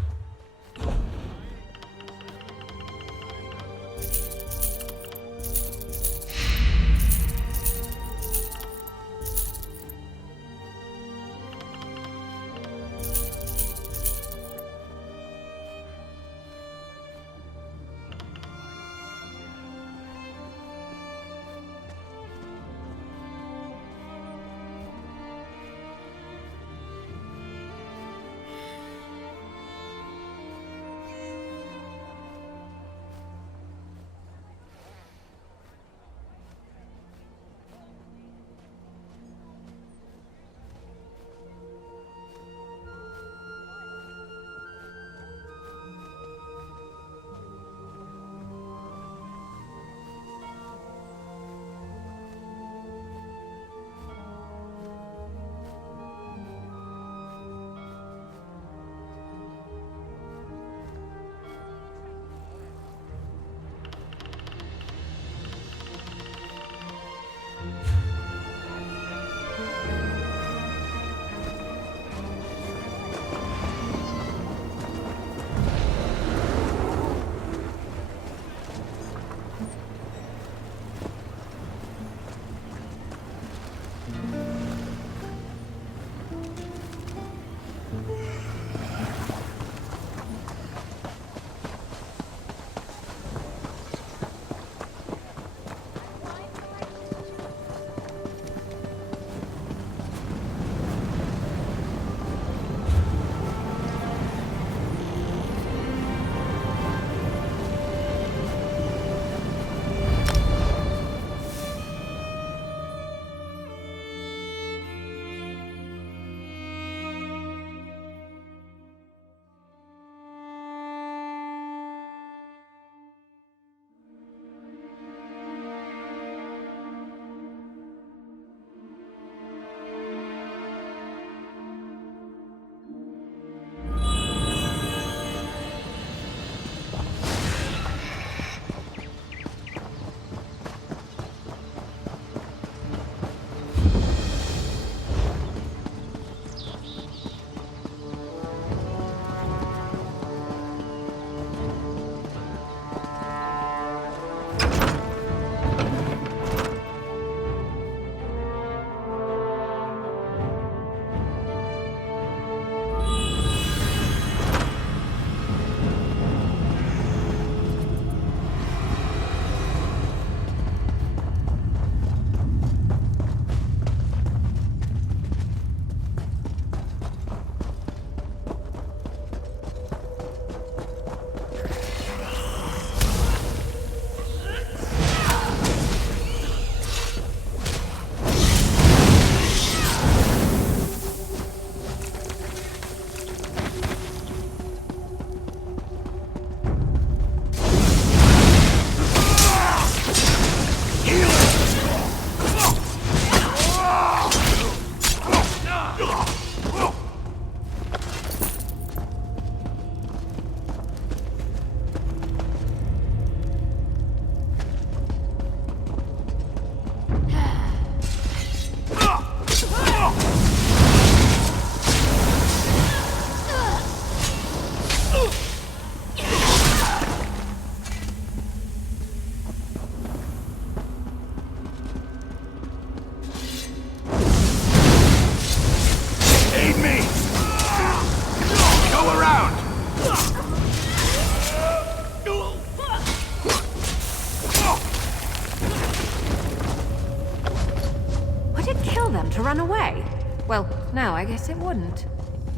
run away. Well, no, I guess it wouldn't.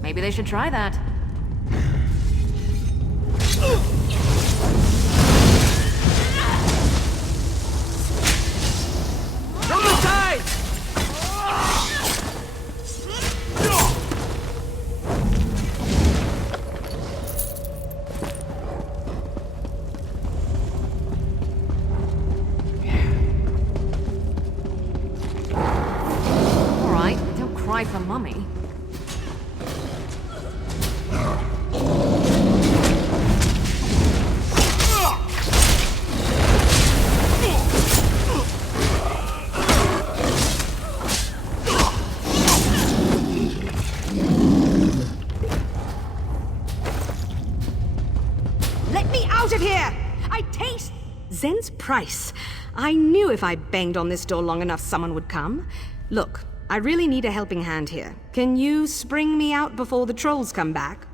Maybe they should try that. From the side! All right, don't cry for Mummy. Let me out of here! I taste Zen's price. I knew if I banged on this door long enough, someone would come. Look, I really need a helping hand here. Can you spring me out before the trolls come back?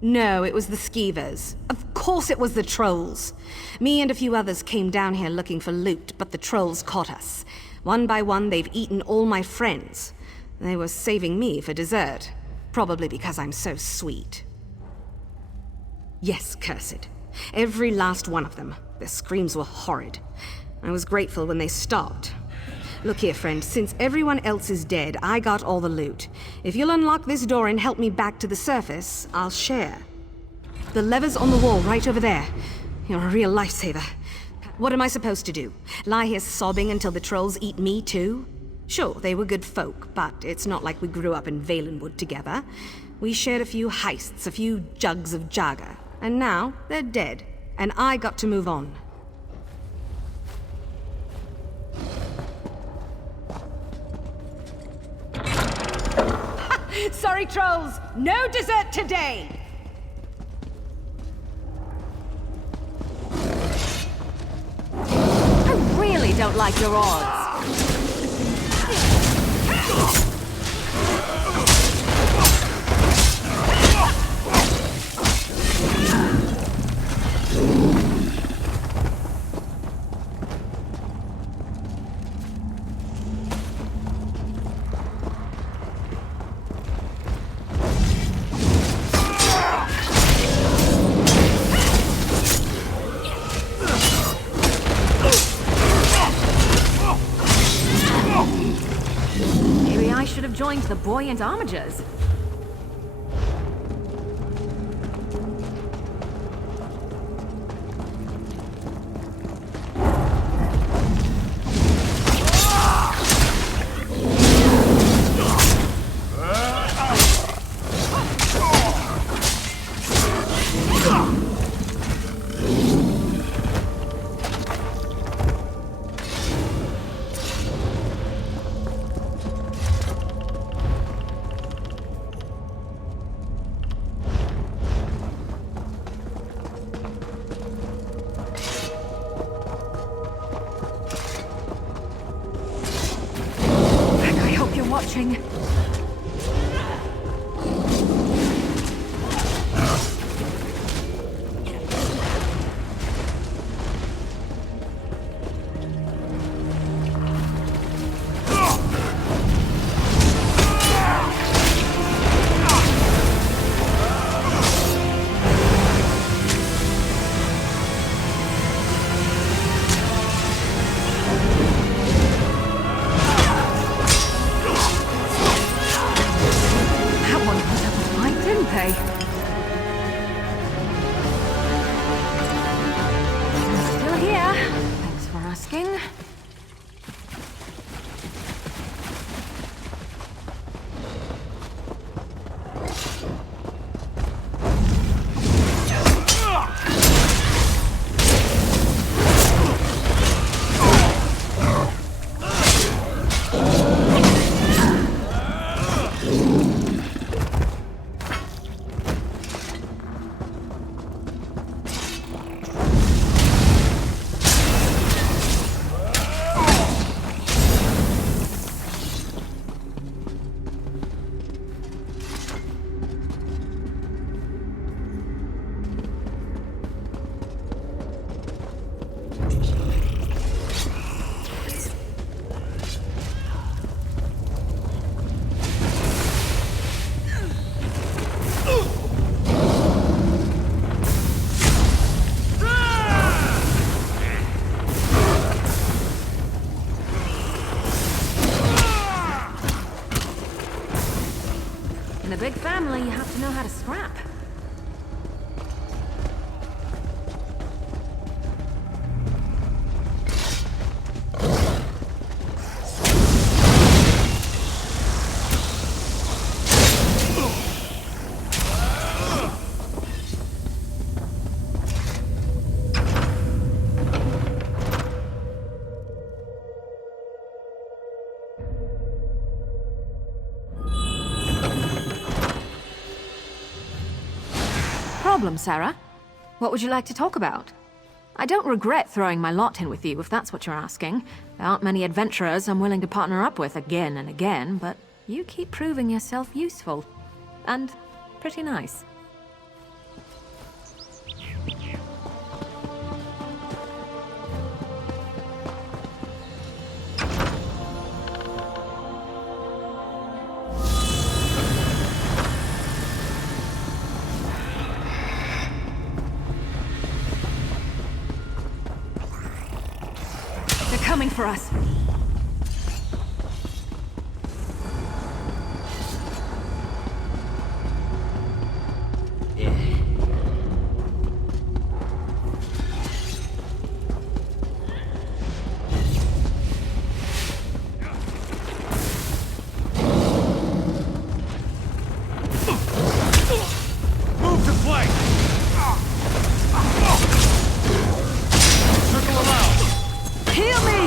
No, it was the Skeevers. Of course it was the trolls. Me and a few others came down here looking for loot, but the trolls caught us. One by one, they've eaten all my friends. They were saving me for dessert. Probably because I'm so sweet. Yes, cursed. Every last one of them. Their screams were horrid. I was grateful when they stopped. Look here, friend, since everyone else is dead, I got all the loot. If you'll unlock this door and help me back to the surface, I'll share. The lever's on the wall right over there. You're a real lifesaver. What am I supposed to do? Lie here sobbing until the trolls eat me too? Sure, they were good folk, but it's not like we grew up in Valenwood together. We shared a few heists, a few jugs of Jaga, and now they're dead, and I got to move on. Sorry, trolls, no dessert today! I really don't like your odds. Maybe I should have joined the buoyant Armigers. Watching. to know how to scrap. Problem, Sarah? What would you like to talk about? I don't regret throwing my lot in with you, if that's what you're asking. There aren't many adventurers I'm willing to partner up with again and again, but you keep proving yourself useful. And pretty nice. Coming for us. Move to flank! Circle allowed! Heal me!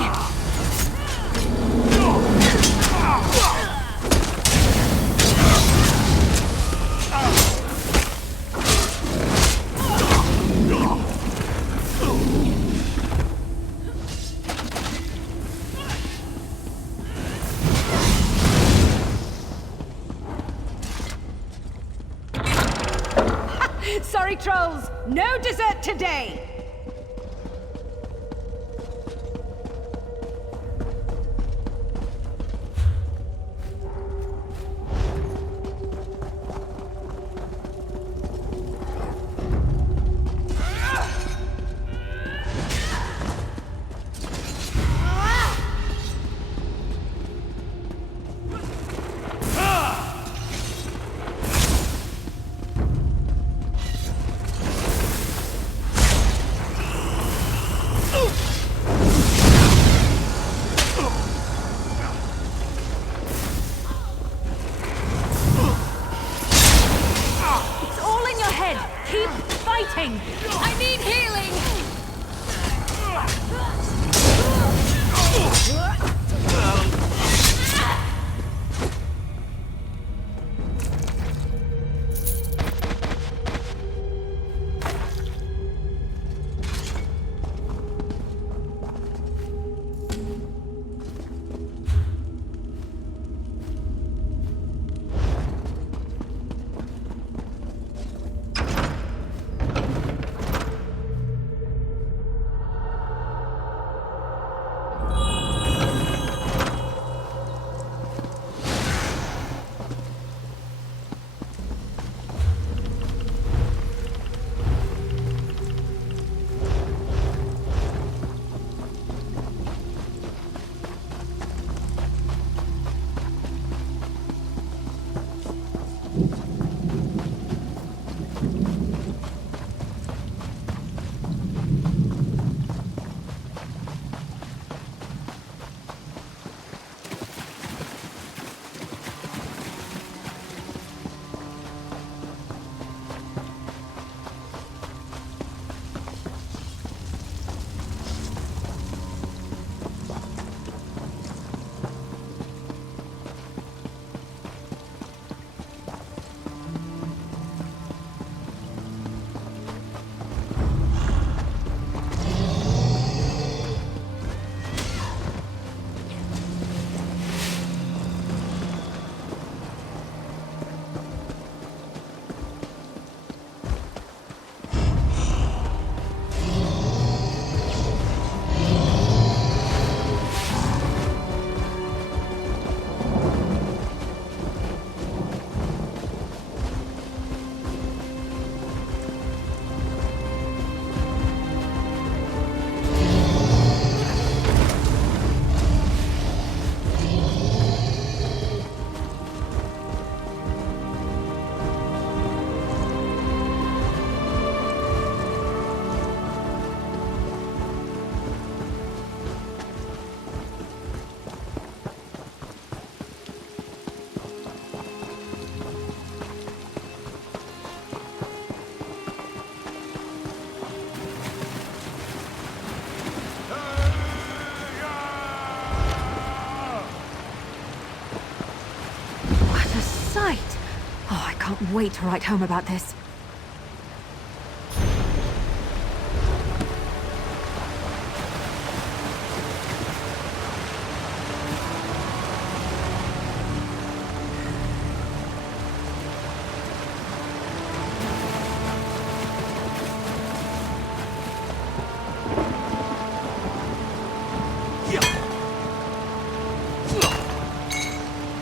Sorry, trolls. No dessert today. I need healing! can't wait to write home about this.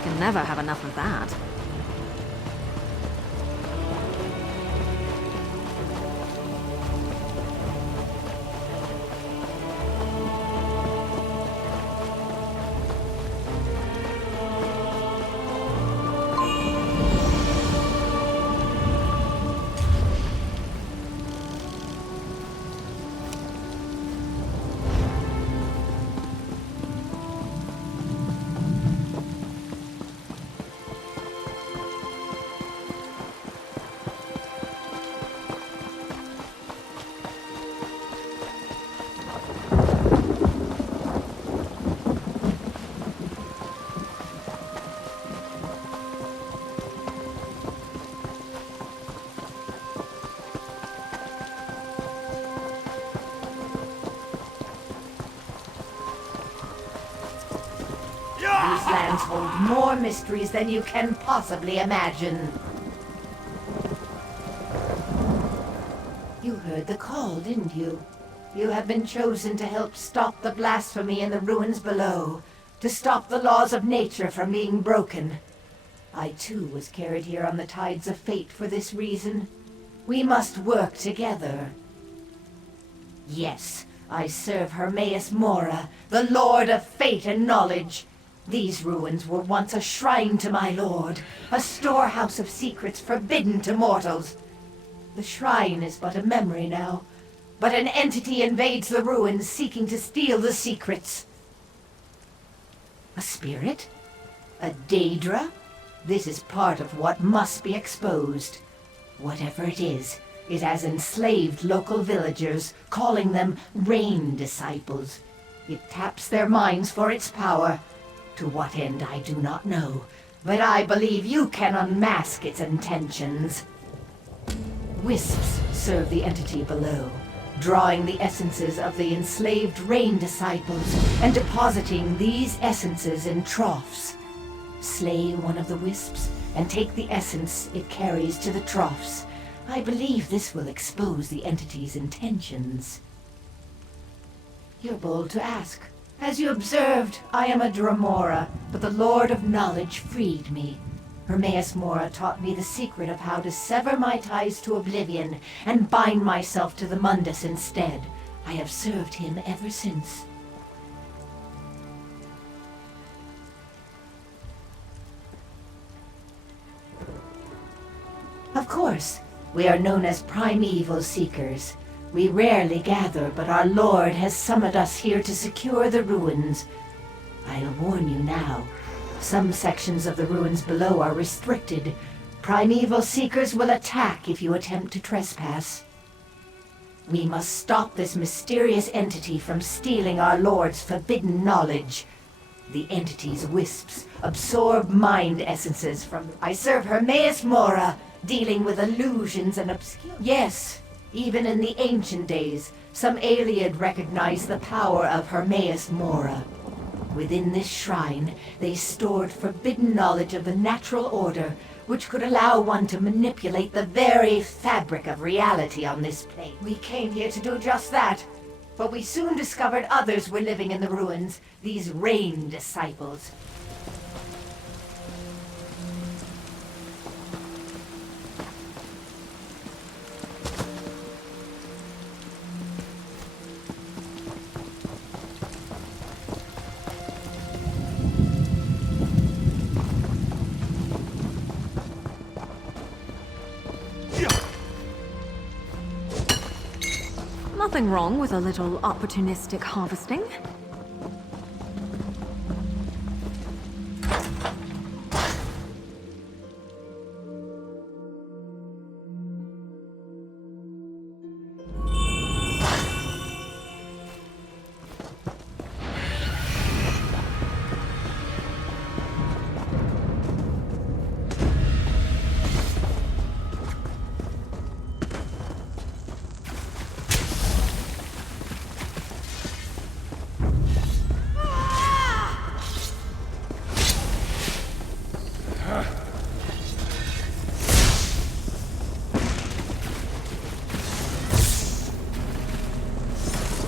Can never have enough of that. These lands hold more mysteries than you can possibly imagine. You heard the call, didn't you? You have been chosen to help stop the blasphemy in the ruins below, to stop the laws of nature from being broken. I too was carried here on the tides of fate for this reason. We must work together. Yes, I serve Hermaeus Mora, the Lord of Fate and Knowledge. These ruins were once a shrine to my lord, a storehouse of secrets forbidden to mortals. The shrine is but a memory now, but an entity invades the ruins seeking to steal the secrets. A spirit? A Daedra? This is part of what must be exposed. Whatever it is, it has enslaved local villagers, calling them Rain Disciples. It taps their minds for its power. To what end I do not know, but I believe you can unmask its intentions. Wisps serve the entity below, drawing the essences of the enslaved Rain Disciples and depositing these essences in troughs. Slay one of the wisps and take the essence it carries to the troughs. I believe this will expose the entity's intentions. You're bold to ask. As you observed, I am a Dremora, but the Lord of Knowledge freed me. Hermaeus Mora taught me the secret of how to sever my ties to oblivion and bind myself to the Mundus instead. I have served him ever since. Of course, we are known as Primeval Seekers. We rarely gather, but our Lord has summoned us here to secure the ruins. I'll warn you now. Some sections of the ruins below are restricted. Primeval Seekers will attack if you attempt to trespass. We must stop this mysterious entity from stealing our Lord's forbidden knowledge. The entity's wisps absorb mind essences from... I serve Hermaeus Mora, dealing with illusions and obscure... Yes. Even in the ancient days, some Ayleid recognized the power of Hermaeus Mora. Within this shrine, they stored forbidden knowledge of the natural order, which could allow one to manipulate the very fabric of reality on this plane. We came here to do just that, but we soon discovered others were living in the ruins, these Rain Disciples. Nothing wrong with a little opportunistic harvesting.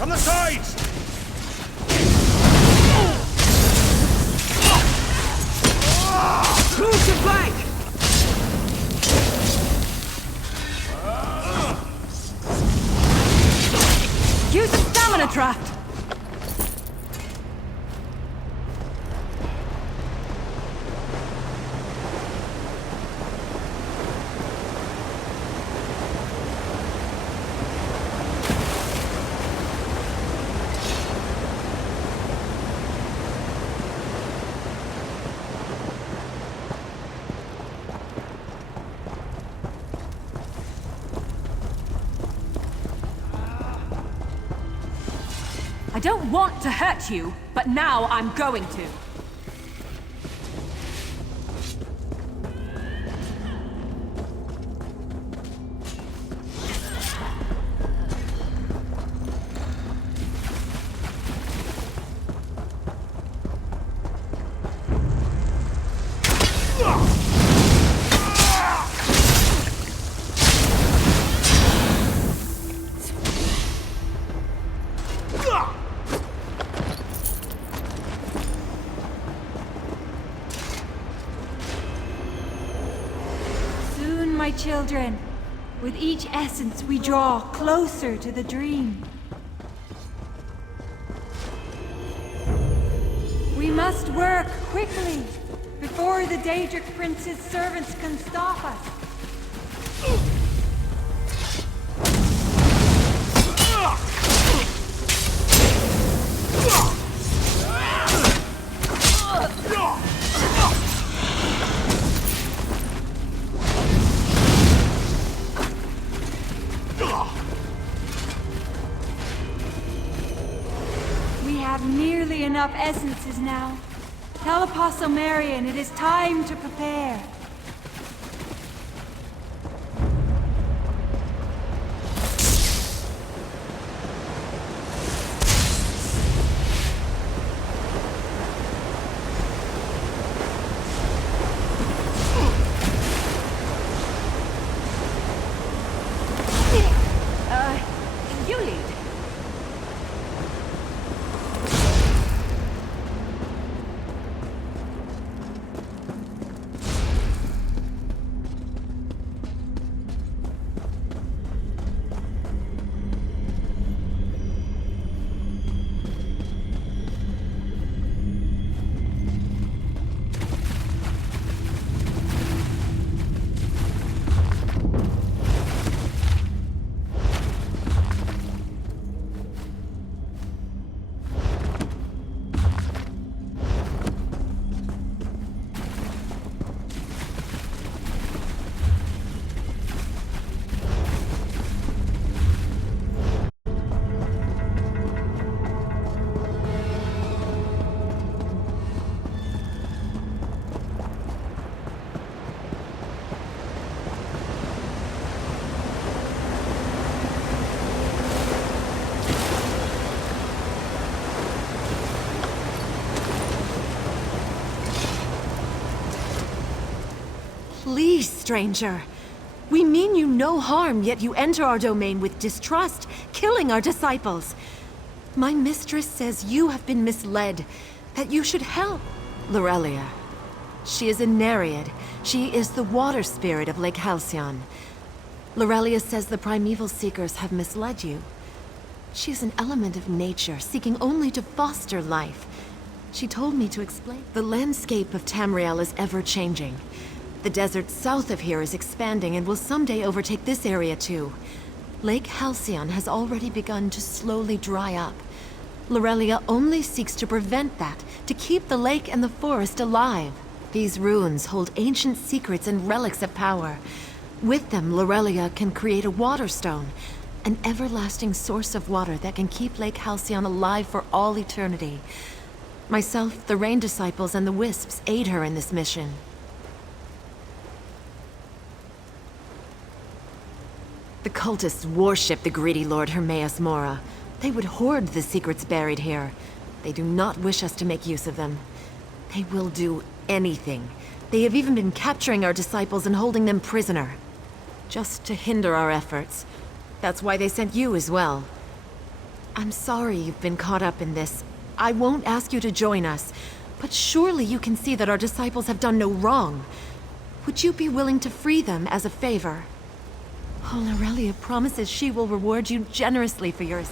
From the sides! Move to flank! Use the stamina draft! I don't want to hurt you, but now I'm going to. My children, with each essence we draw closer to the dream. We must work quickly before the Daedric Prince's servants can stop us. Nearly enough essences now. Tell Apostle Marion it is time to prepare. You lead. Please, stranger. We mean you no harm, yet you enter our domain with distrust, killing our disciples. My mistress says you have been misled, that you should help. Lorelia. She is a Nereid. She is the water spirit of Lake Halcyon. Lorelia says the primeval seekers have misled you. She is an element of nature, seeking only to foster life. She told me to explain. The landscape of Tamriel is ever-changing. The desert south of here is expanding and will someday overtake this area too. Lake Halcyon has already begun to slowly dry up. Lorelia only seeks to prevent that, to keep the lake and the forest alive. These ruins hold ancient secrets and relics of power. With them, Lorelia can create a water stone, an everlasting source of water that can keep Lake Halcyon alive for all eternity. Myself, the Rain Disciples, and the Wisps aid her in this mission. The cultists worship the greedy Lord Hermaeus Mora. They would hoard the secrets buried here. They do not wish us to make use of them. They will do anything. They have even been capturing our disciples and holding them prisoner. Just to hinder our efforts. That's why they sent you as well. I'm sorry you've been caught up in this. I won't ask you to join us, but surely you can see that our disciples have done no wrong. Would you be willing to free them as a favor? Oh, Lorelia promises she will reward you generously for yours.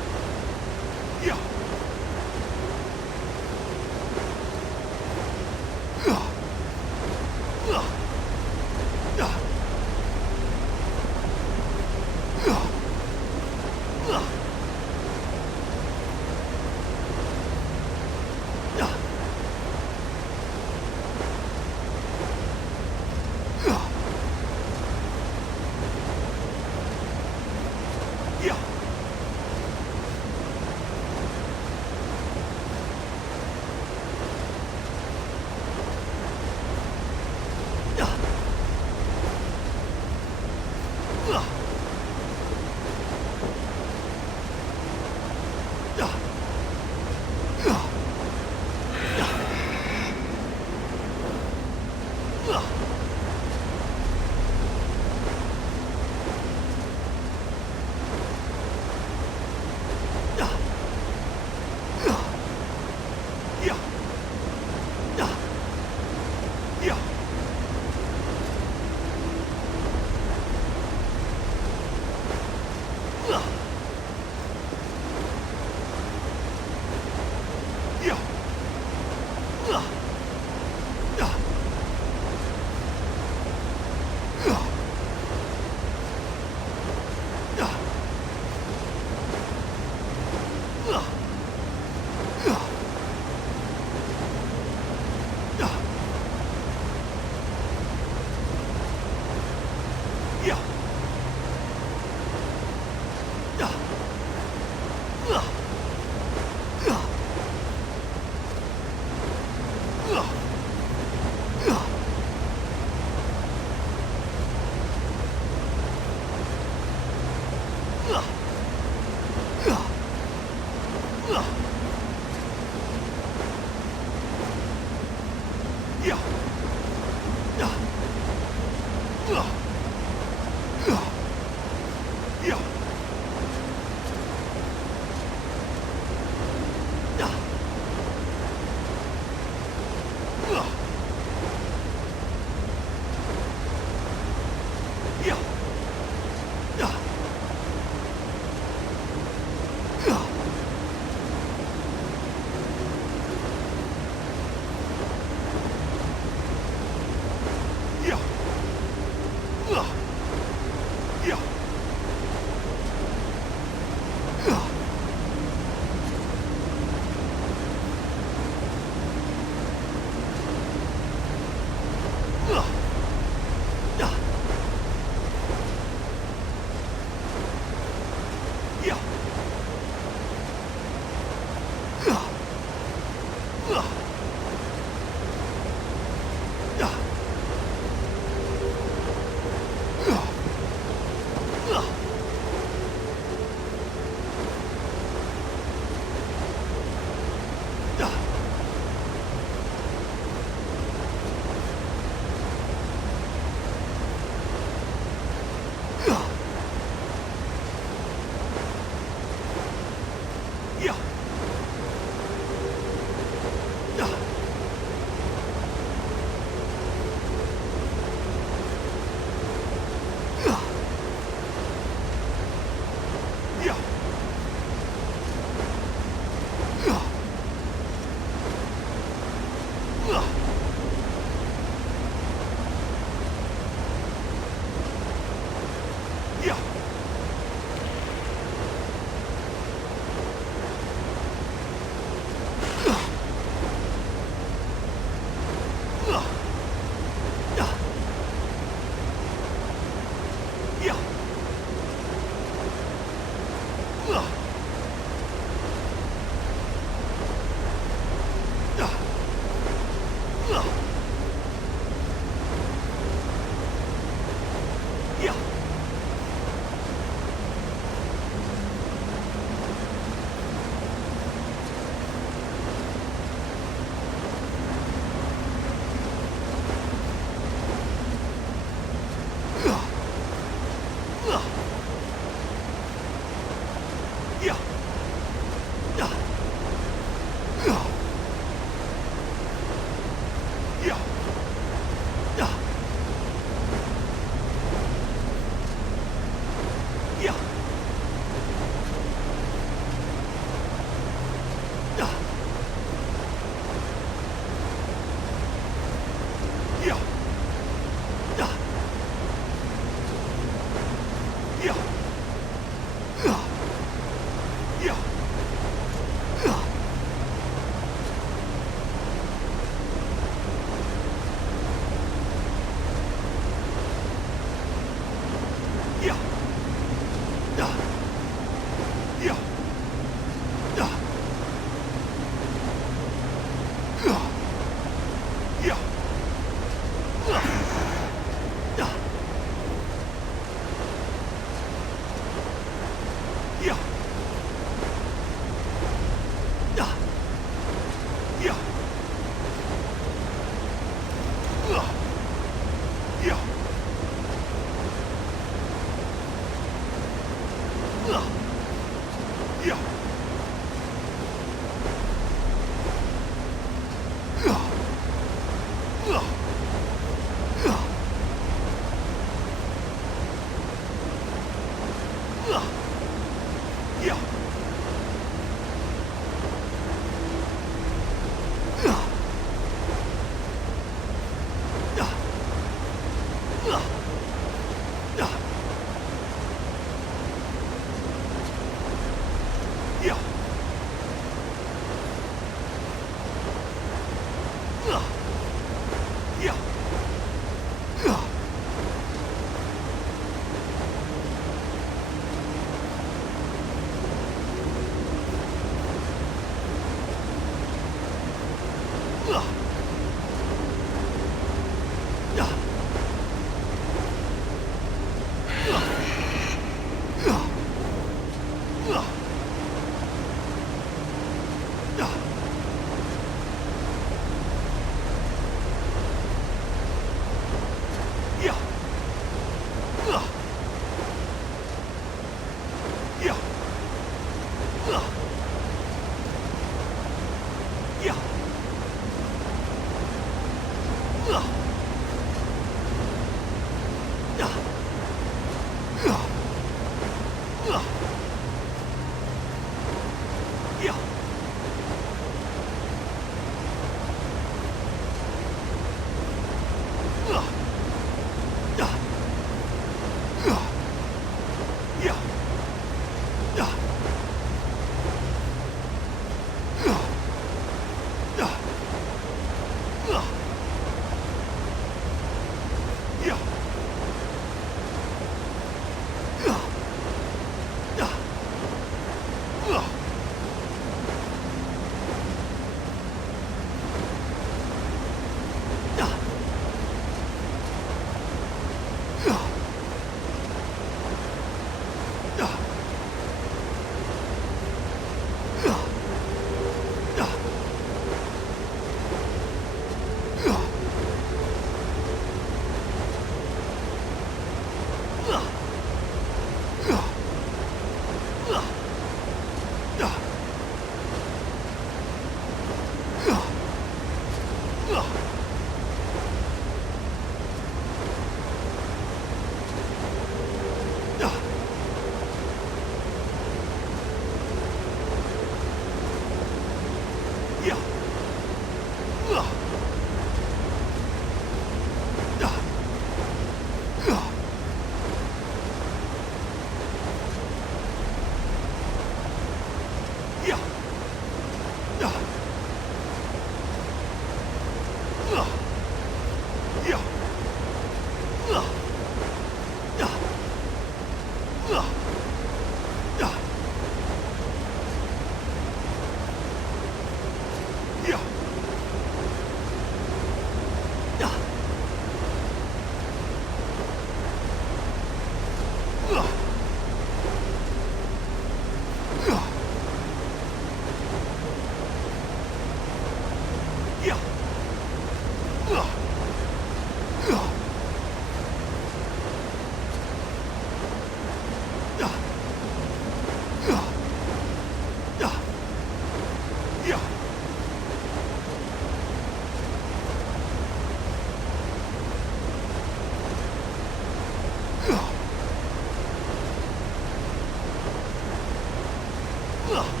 Ugh.